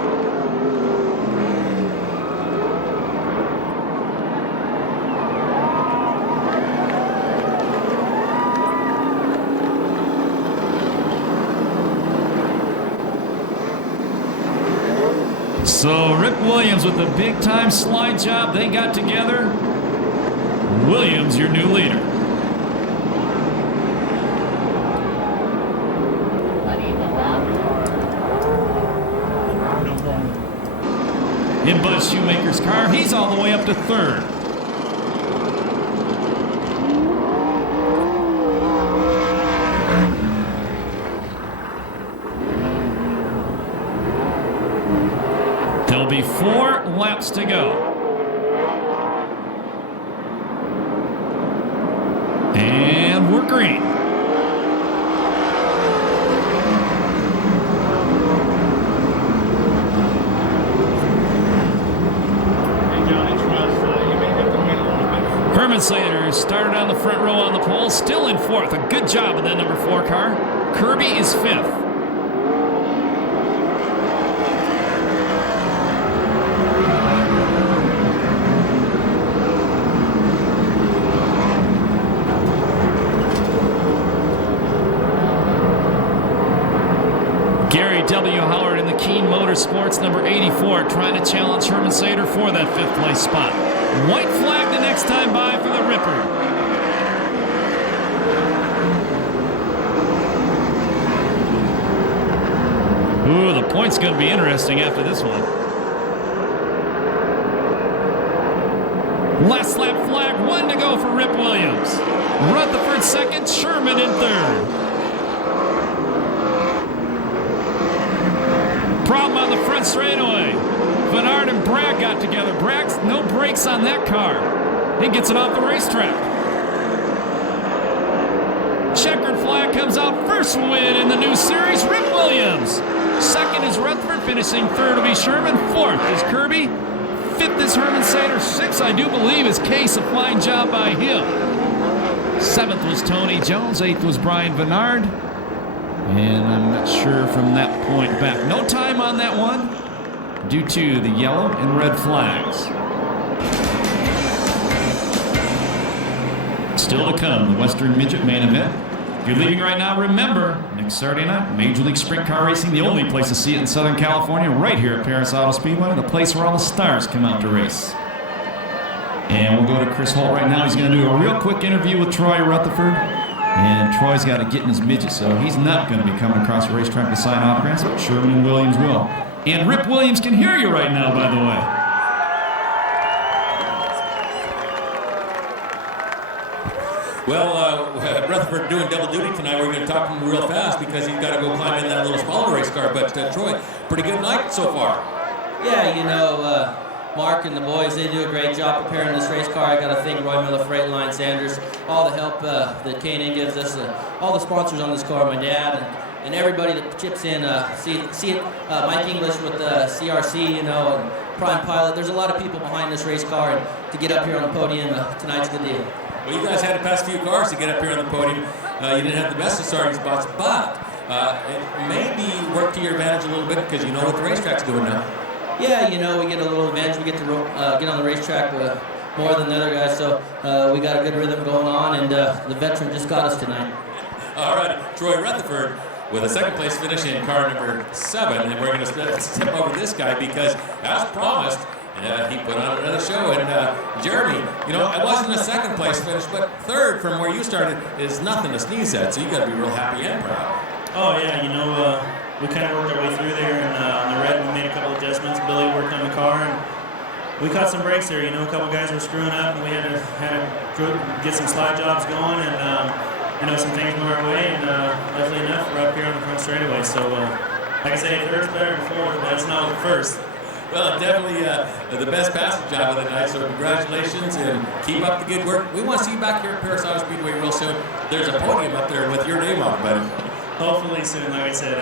So Rip Williams with the big time slide job they got together. Williams, your new leader. In Bud Shoemaker's car, he's all the way up to 3rd. There'll be 4 laps to go. And we're green. Herman Sater started on the front row on the pole, still in 4th. A good job of that number 4 car. Kirby is 5th. Keen Motorsports, number 84, trying to challenge Herman Sater for that 5th place spot. White flag the next time by for the Ripper. Ooh, the point's going to be interesting after this one. Last lap flag, 1 to go for Rip Williams. Rutherford second, Sherman in third. Problem on the front straightaway. Bernard and Bragg got together. Bragg's no brakes on that car. He gets it off the racetrack. Checkered flag comes out. First win in the new series, Rip Williams. Second is Rutherford, finishing third will be Sherman. Fourth is Kirby. Fifth is Herman Sater. Sixth, I do believe, is Case. A fine job by him. Seventh was Tony Jones. Eighth was Brian Bernard. And I'm not sure from that point back. No time on that one due to the yellow and red flags. Still to come, the Western Midget main event. If you're leaving right now, remember, next Saturday night, Major League Sprint Car Racing, the only place to see it in Southern California, right here at Perris Auto Speedway, the place where all the stars come out to race. And we'll go to Chris Holt right now. He's going to do a real quick interview with Troy Rutherford. And Troy's got to get in his midget, so he's not going to be coming across the racetrack to sign autographs, but Sherman and Williams will. And Rip Williams can hear you right now, by the way. Well, Rutherford doing double duty tonight. We're going to talk to him real fast because he's got to go climb in that little smaller race car. But Troy, pretty good night so far. Yeah, you know, Mark and the boys, they do a great job preparing this race car. I got to thank Roy Miller, Freightline, Sanders, all the help that K&N gives us, all the sponsors on this car, my dad, and everybody that chips in. Mike English with CRC, you know, and Prime Pilot. There's a lot of people behind this race car, and to get up here on the podium tonight's a good deal. Well, you guys had to pass a few cars to get up here on the podium. You didn't have the best of starting spots, but it maybe worked to your advantage a little bit because you know what the racetrack's doing now. Yeah, you know, we get a little advantage. We get to get on the racetrack more than the other guys, so we got a good rhythm going on, and the veteran just got us tonight. All right, Troy Rutherford with a second place finish in car number 7, and we're going to step over this guy because, as promised, he put on another show. And Jeremy, you know, it wasn't a second place finish, but third from where you started is nothing to sneeze at, so you got to be real happy and proud. Oh yeah, you know, we kind of worked our way through there, and on the red we made a couple adjustments. Billy worked on the car, and we caught some breaks there. You know, a couple guys were screwing up, and we had to get some slide jobs going, and you know, some things went our way, and luckily enough, we're up here on the front straightaway. So, like I say, third's better than fourth, but that's not the first. Well, definitely the best passing job of the night, so congratulations and keep up the good work. We want to see you back here at Perris Auto Speedway real soon. There's a podium up there with your name on it, buddy. Hopefully soon, like I said,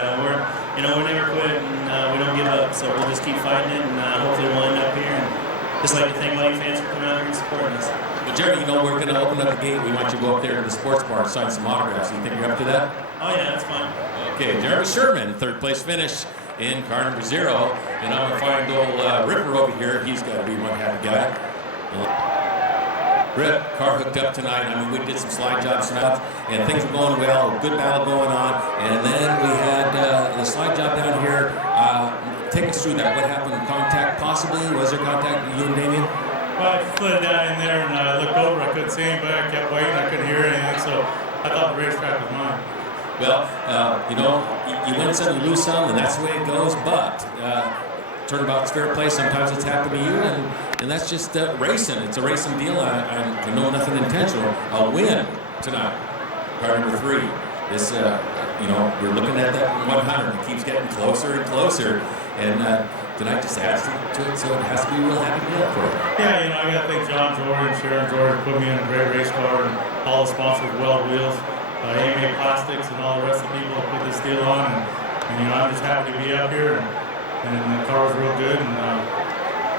we never quit, and we don't give up, so we'll just keep fighting it, and hopefully we'll end up here. And just like to thank all you fans for coming out here and supporting us. Well, Jeremy, you know, we're going to open up the gate. We want you to go up there to the sports bar and sign some autographs. You think you're up to that? Oh yeah, that's fine. Okay, Jeremy Sherman, third place finish in car number 0. And I'm going to find old Ripper over here. He's got to be one happy guy. Rip, car hooked up tonight. I mean, we did some slide jobs tonight, and things were going well. Good battle going on. And then we had the slide job down here. Take us through that. What happened? Contact possibly? Was there contact with you and Damien? Well, I slid down in there and I looked over. I couldn't see anybody. I kept waiting. I couldn't hear anything, so I thought the racetrack was mine. Well, you know, you win some, you lose some, and that's the way it goes. But turnabout's fair play. Sometimes it's happened to you, and that's just racing. It's a racing deal. I know nothing intentional. I'll win tonight. Car number 3. This, you know, we're looking at that 100. It keeps getting closer and closer, and tonight just adds to it. So it has to be a real happy deal for it. Yeah, you know, I got to thank John Jordan, Sharon Jordan, put me in a great race car, and all the sponsors, Well Wheels, AMA Plastics, and all the rest of the people that put this deal on. And you know, I'm just happy to be up here, and the car was real good, and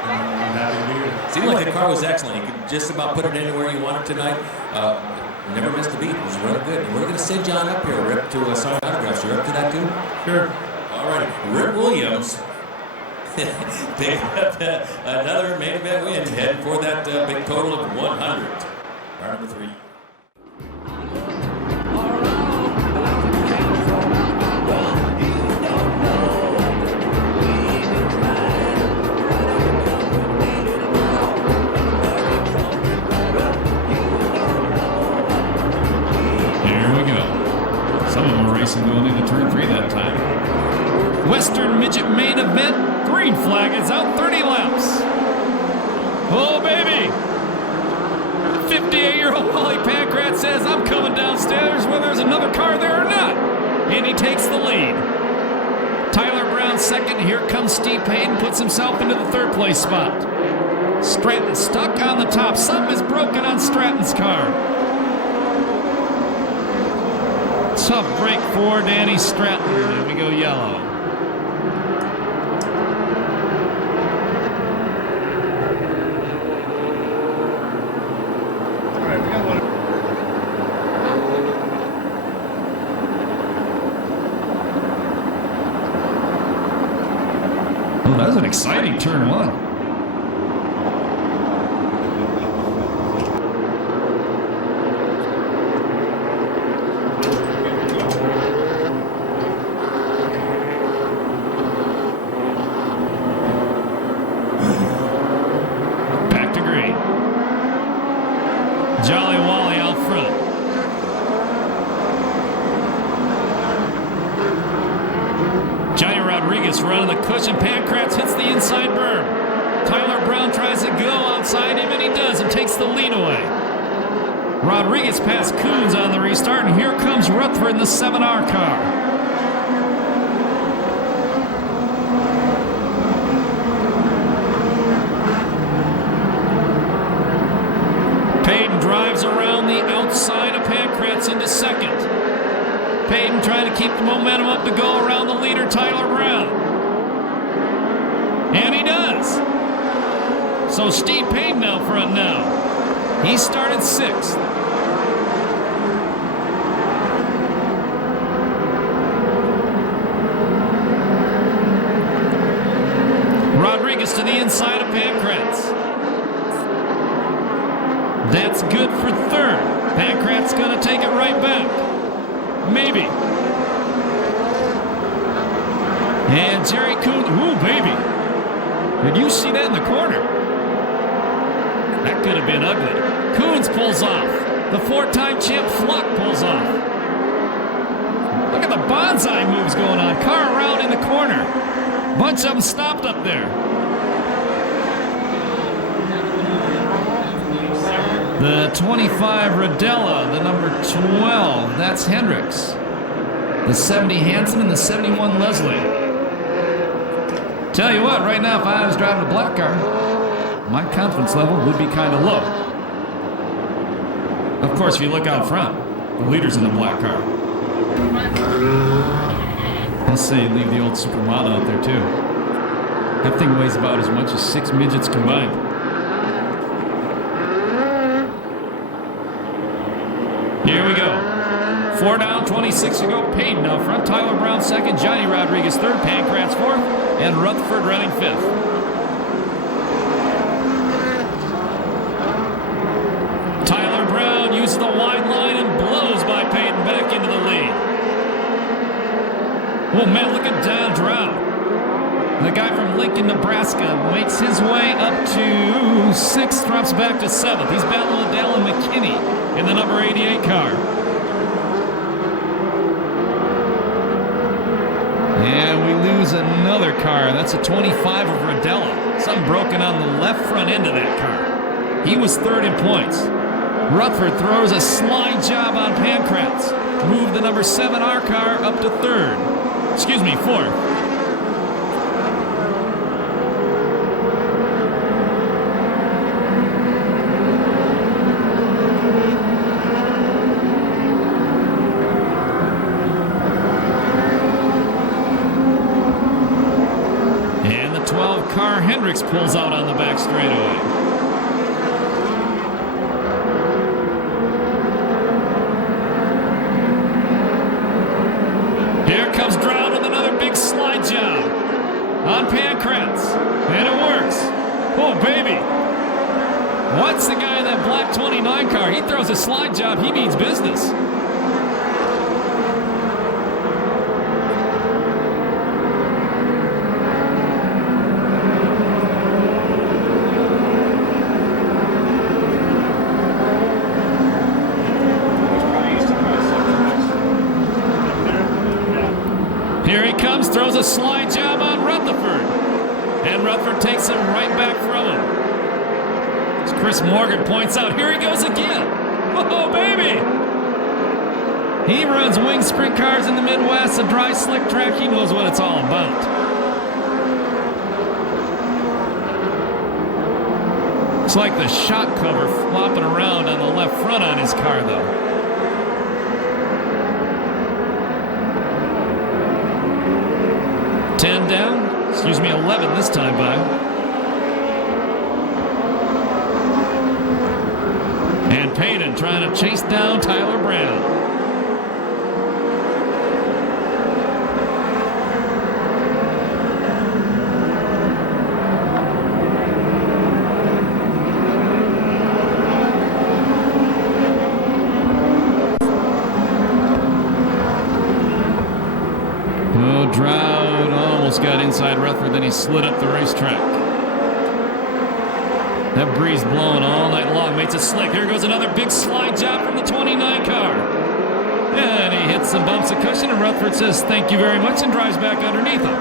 I'm happy to be here. Seemed like the car was excellent. You could just about put it anywhere you wanted tonight. Never missed a beat. It was really good. And we're going to send John up here, Rip, to sign autographs. You're up to that too? Sure. All right. Rip Williams picked up another main event win, heading for that big total of 100. Car number 3. racing going into turn 3 that time. Western Midget main event. Green flag is out 30 laps. Oh, baby. 58-year-old Wally Pancrat says, I'm coming downstairs whether there's another car there or not. And he takes the lead. Tyler Brown second. Here comes Steve Payton. Puts himself into the third place spot. Stratton stuck on the top. Something is broken on Stratton's car. Tough break for Danny Stratton. There we go, yellow. Well, that was an exciting turn 1. Jolly Wally out front. Johnny Rodriguez running the cushion. Pancratz hits the inside berm. Tyler Brown tries to go outside him, and he does, and takes the lead away. Rodriguez passed Coons on the restart, and here comes Rutherford in the 7R car. Payton drives around the outside of Pancratz into second. Payton trying to keep the momentum up to go around the leader, Tyler Brown. And he does. So Steve Payton out front now. He started 6th. Rodriguez to the inside of Pancratz. That's good for third. Pancrat's going to take it right back. Maybe. And Jerry Coons. Ooh, baby. Did you see that in the corner? That could have been ugly. Coons pulls off. The 4-time champ Flock pulls off. Look at the bonsai moves going on. Car around in the corner. Bunch of them stopped up there. The 25 Rodella, the number 12, that's Hendricks. The 70 Hansen and the 71 Leslie. Tell you what, right now if I was driving a black car, my confidence level would be kind of low. Of course, if you look out front, the leader's in the black car. Let's say leave the old Supermodel out there too. That thing weighs about as much as 6 midgets combined. Here we go. 4 down, 26 to go. Payton out front. Tyler Brown second. Johnny Rodriguez third. Pancratz fourth. And Rutherford running fifth. Tyler Brown uses the wide line and blows by Payton back into the lead. Oh man, look at Don Drow. The guy from Lincoln, Nebraska makes his way up to 6th, drops back to 7th. He's battling with Alan McKinney in the number 88 car. And we lose another car. That's a 25 of Rodella. Something broken on the left front end of that car. He was 3rd in points. Rutherford throws a slide job on Pancratz. Move the number 7R car up to 3rd. Excuse me, 4th. Hendricks pulls out on the back straightaway. Here comes Drown with another big slide job on Pancratz. And it works. Oh, baby. What's the guy in that black 29 car? He throws a slide job. He means business. comes, throws a slide job on Rutherford. And Rutherford takes him right back from him. As Chris Morgan points out, here he goes again. Oh, baby! He runs wing sprint cars in the Midwest, a dry, slick track. He knows what it's all about. It's like the shock cover flopping around on the left front on his car, though. Ten down. 11 this time by. And Payton trying to chase down Tyler Brown. Oh, Drought almost got inside Rutherford, then he slid up the racetrack. That breeze blowing all night long makes it slick. Here goes another big slide job from the 29 car. And he hits some bumps of cushion, and Rutherford says thank you very much and drives back underneath him.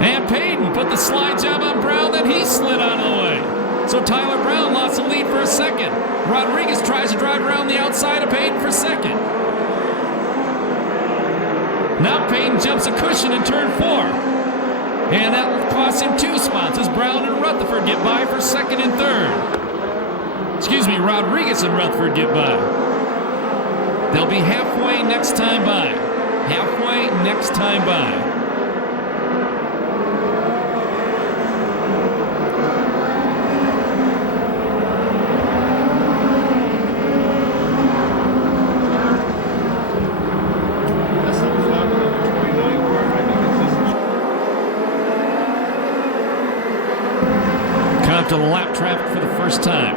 And Payton put the slide job on Brown, then he slid out of the way. So Tyler Brown lost the lead for a second. Rodriguez tries to drive around the outside of Payton for second. Now Payton jumps a cushion in turn 4. And that will cost him 2 spots as Brown and Rutherford get by for second and third. Rodriguez and Rutherford get by. They'll be halfway next time by. Halfway next time by. To the lap traffic for the first time.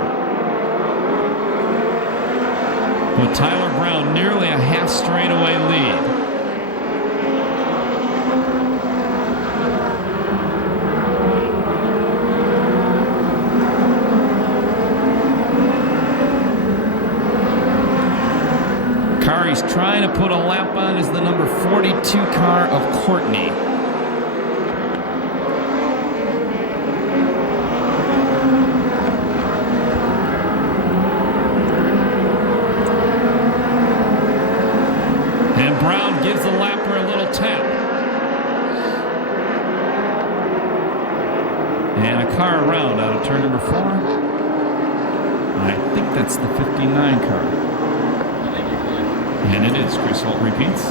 With Tyler Brown nearly a half straightaway lead. Car he's trying to put a lap on is the number 42 car of Courtney. Gives the lapper a little tap. And a car around out of turn number 4. I think that's the 59 car. And it is. Chris Holt repeats.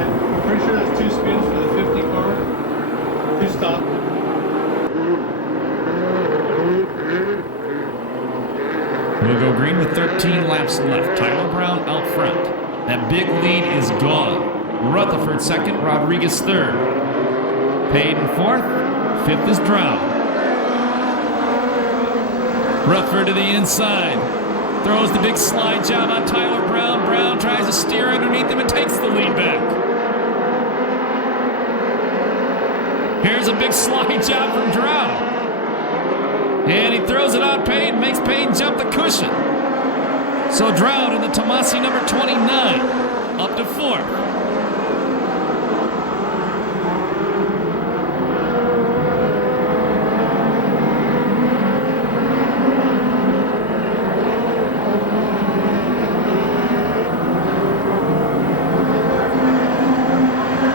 I'm pretty sure that's 2 spins for the 50 car. 2 stop. We'll go green with 13 laps left. Tyler Brown out front. That big lead is gone. Rutherford second, Rodriguez third. Payton fourth, fifth is Drown. Rutherford to the inside. Throws the big slide job on Tyler Brown. Brown tries to steer underneath him and takes the lead back. Here's a big slide job from Drown. And he throws it on Payton, makes Payton jump the cushion. So Drought in the Tomasi number 29, up to 4th.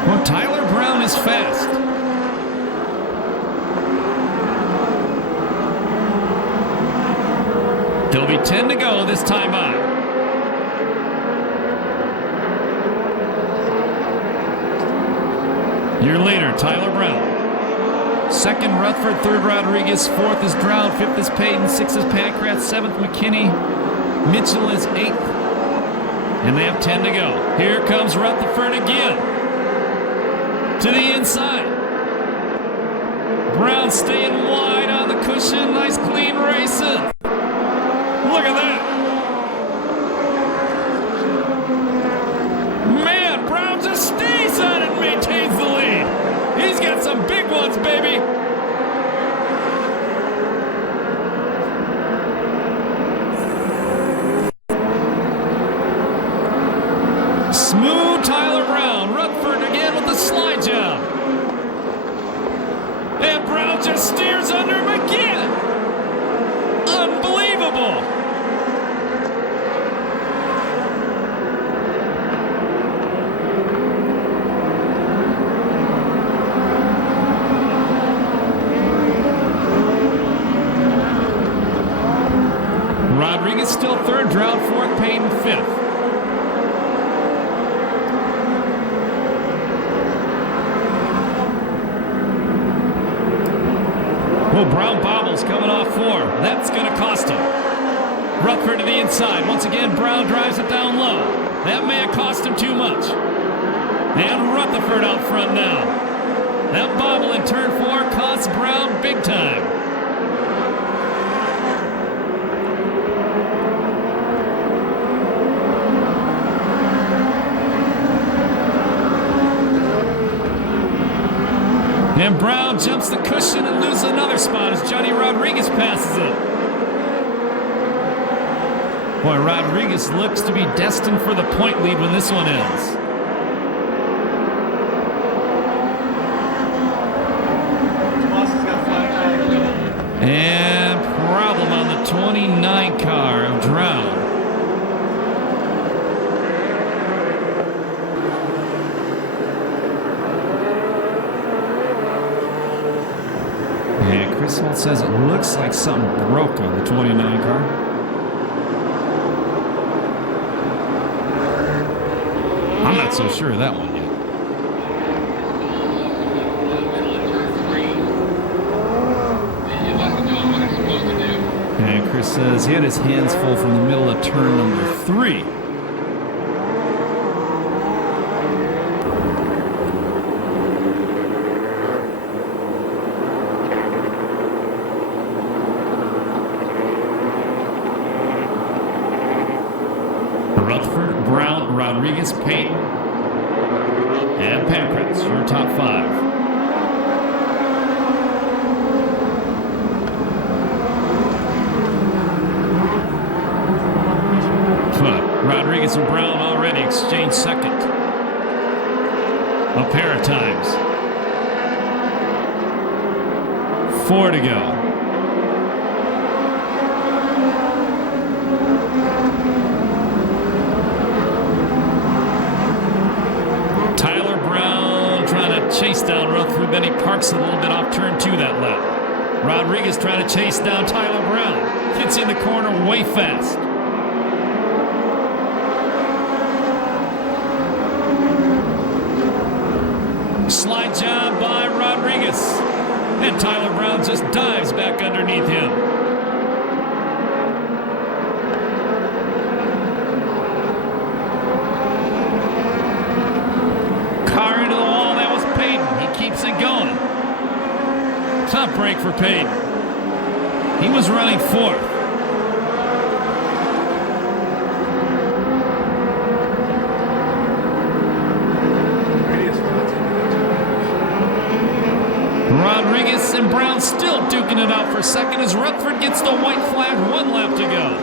Well, Tyler Brown is fast. There'll be 10 to go this time by. Your leader, Tyler Brown. Second, Rutherford. Third, Rodriguez. Fourth is Drown. Fifth is Payton. Sixth is Pancraft. Seventh, McKinney. Mitchell is 8th. And they have 10 to go. Here comes Rutherford again. To the inside. Brown staying wide on the cushion. Nice clean racing. Look at that. Man, Brown just stays on it and maintains the lead. He's got some big ones, baby. pole. Rodriguez still third, Drought fourth, Payton fifth. Oh, Brown bobbles coming off four. That's going to cost him. Rutherford to the inside. Once again, Brown drives it down low. That may have cost him too much. And Rutherford out front now. That bobble in turn four costs Brown big time. And Brown jumps the cushion and loses another spot as Johnny Rodriguez passes it. Boy, Rodriguez looks to be destined for the point lead when this one ends. And problem on the 29 car of Drown. And Chris Holt says it looks like something broke on the 29 car. I'm not so sure of that one yet. And Chris says he had his hands full from the middle of turn number 3. Rutherford, Brown, Rodriguez, Payton, and Pancratz, your top 5. Rodriguez and Brown already exchanged second. A pair of times. 4 to go. Chase down Rutherford, then he parks it a little bit off turn 2 that lap. Rodriguez trying to chase down Tyler Brown. Gets in the corner way fast. Slide job by Rodriguez. And Tyler Brown just dives back underneath him. Tough break for Payton. He was running 4th. Rodriguez and Brown still duking it out for second as Rutherford gets the white flag, 1 lap to go.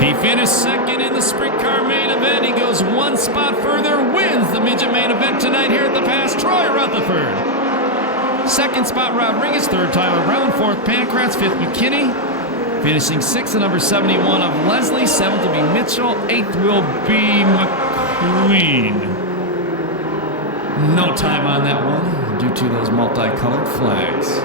He finished second in the sprint car main event. He goes 1 spot further, wins the midget main event tonight here at the Pass, Troy Rutherford. Second spot, Rodriguez. Third, Tyler Brown. Fourth, Pancratz. Fifth, McKinney. Finishing 6th, the number 71 of Leslie. 7th will be Mitchell. 8th will be McQueen. No time on that one due to those multicolored flags.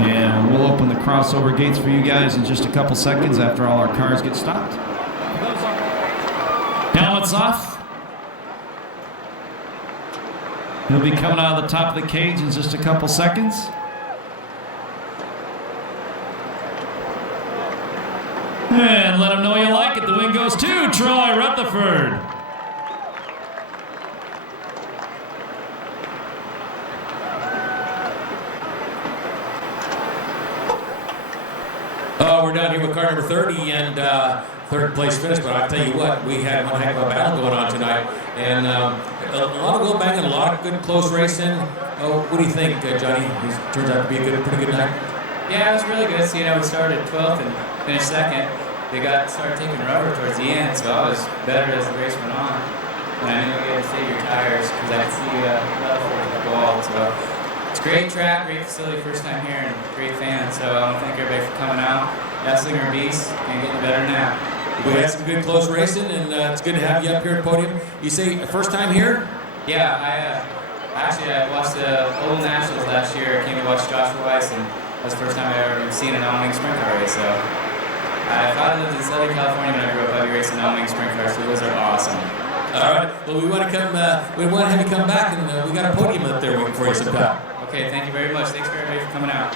And we'll open the crossover gates for you guys in just a couple seconds after all our cars get stopped. Helmets off. He'll be coming out of the top of the cage in just a couple seconds. And let him know you like it. The win goes to Troy Rutherford. We're down here with car number 30 and third place finish, but I'll tell you what, we had one heck of a battle going on tonight. And a lot of go back and a lot of good close racing. What do you think, Johnny? This turns out to be a pretty good night. Yeah, it was really good. So, we started 12th and finished second. they started taking rubber towards the end, so I was better as the race went on. And I knew you had to save your tires because I could see Rutherford at the wall. So it's a great track, great facility, first time here, and great fans. So I want to thank everybody for coming out. Esslinger Beast, and getting better now. We had some good close racing, and it's good to have you up here at the podium. You say first time here? Yeah, I watched the Old Nationals last year. I came to watch Joshua Weiss, and that's the first time I've ever seen an on-wing sprint car race. So if I lived in Southern California when I grew up, I'd be racing on-wing sprint cars. So those are awesome. All right. Well, we want to have you come back, and we got a podium up there waiting for you sometime. Okay, thank you very much. Thanks for everybody for coming out.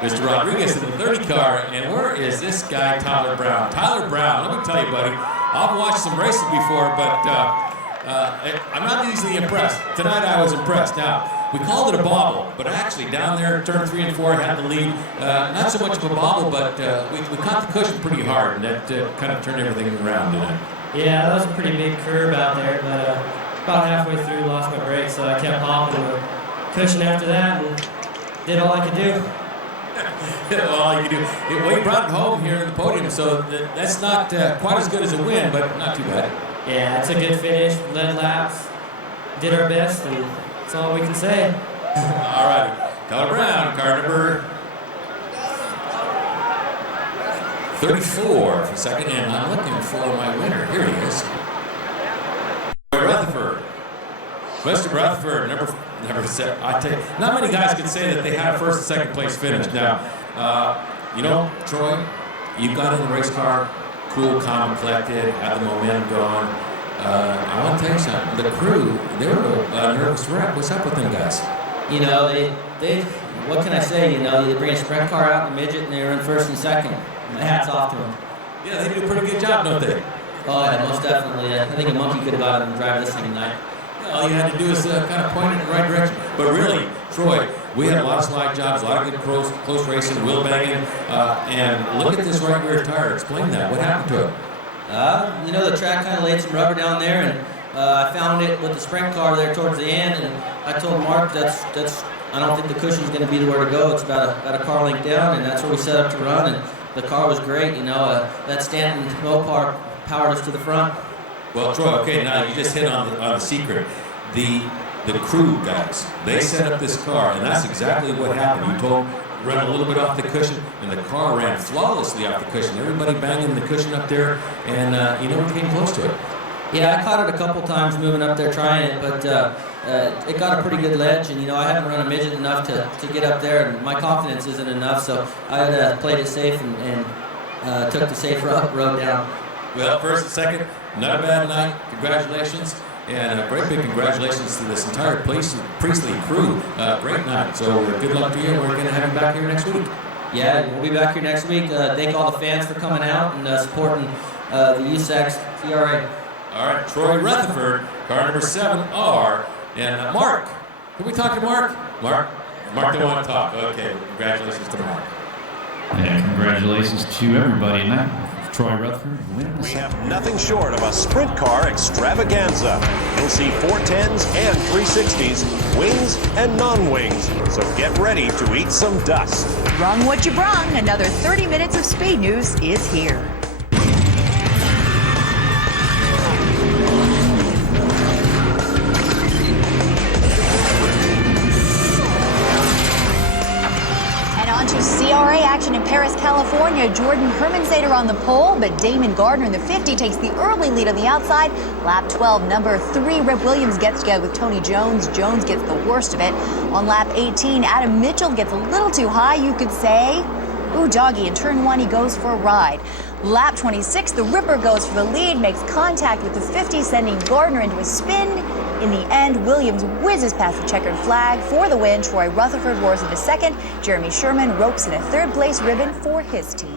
Mr. Rodriguez in the 30 car, and where is this guy, Tyler Brown? Tyler Brown, let me tell you, buddy, I've watched some races before, but I'm not easily impressed. Tonight I was impressed. Now, we called it a bobble, but actually down there, turn 3 and 4 had the lead. Not so much of a bobble, but we caught the cushion pretty hard, and that kind of turned everything around, didn't it? Yeah, that was a pretty big curve out there, but about halfway through, lost my brakes, so I kept hopping the cushion after that and did all I could do. All you can do. We brought it home here on the podium, so that's not quite as good as a win, but not too bad. Yeah, it's a good finish. Led laps, did our best, and that's all we can say. All right, Tyler Brown, car number 34 for second, and I'm looking for my winner. Here he is. Rutherford. Mr. Rutherford, number 7. I tell you, not many guys can say that they had a first and second place finish. Now, Troy, you got in the race car, cool, calm, collected, had the momentum going. I want to tell you something. The crew, they were a nervous wreck. What's up with them guys? You know, they what can I say? You know, they bring a sprint car out in the midget and they run first and second. My hat's off to them. Yeah, they do a pretty good job, don't they? Oh, yeah, most definitely. I think a monkey could have got him and drive this thing tonight. All you had to do is kind of point it in the right direction. But really, Troy, we had a lot of slide jobs, a lot of good close racing, wheel banging, and look at this right rear tire. Explain that. What happened to it? You know, the track kind of laid some rubber down there, and I found it with the sprint car there towards the end, and I told Mark that's I don't think the cushion's going to be where to go. It's about a car length down, and that's where we set up to run, and the car was great. You know, that Stanton Mopar powered us to the front. Well, Troy, okay, now you just hit on the secret. The crew guys, they set up this car, and that's exactly what happened. You told them, run a little bit off the cushion, and the car ran flawlessly off the cushion. Everybody banging the cushion up there, and you never came close to it. Yeah, I caught it a couple times moving up there trying it, but it got a pretty good ledge, and you know I haven't run a midget enough to get up there, and my confidence isn't enough, so I played it safe and took the safe road down. Well, first and second, not a bad night. Congratulations. And a great big congratulations to this entire Priestley crew. Great night. So good luck to you. We're going to have you back here next week. Yeah, we'll be back here next week. Thank all the fans for coming out and supporting the USAC CRA. All right, Troy Rutherford, car number 7R. And Mark. Can we talk to Mark? Mark don't want to talk. Okay, congratulations to Mark. Yeah, congratulations to everybody in that. Troy Rutherford winning. We have nothing short of a sprint car extravaganza. You'll see 410s and 360s, wings and non-wings. So get ready to eat some dust. Brung what you brung. Another 30 minutes of speed news is here. To CRA action in Perris, California. Jordan Hermanzader on the pole, but Damon Gardner in the 50 takes the early lead on the outside. Lap 12, number 3, Rip Williams gets together with Tony Jones. Jones gets the worst of it. On lap 18, Adam Mitchell gets a little too high, you could say. Ooh, doggy, in turn 1, he goes for a ride. Lap 26, the Ripper goes for the lead, makes contact with the 50, sending Gardner into a spin. In the end, Williams whizzes past the checkered flag for the win. Troy Rutherford roars into second. Jeremy Sherman ropes in a third-place ribbon for his team.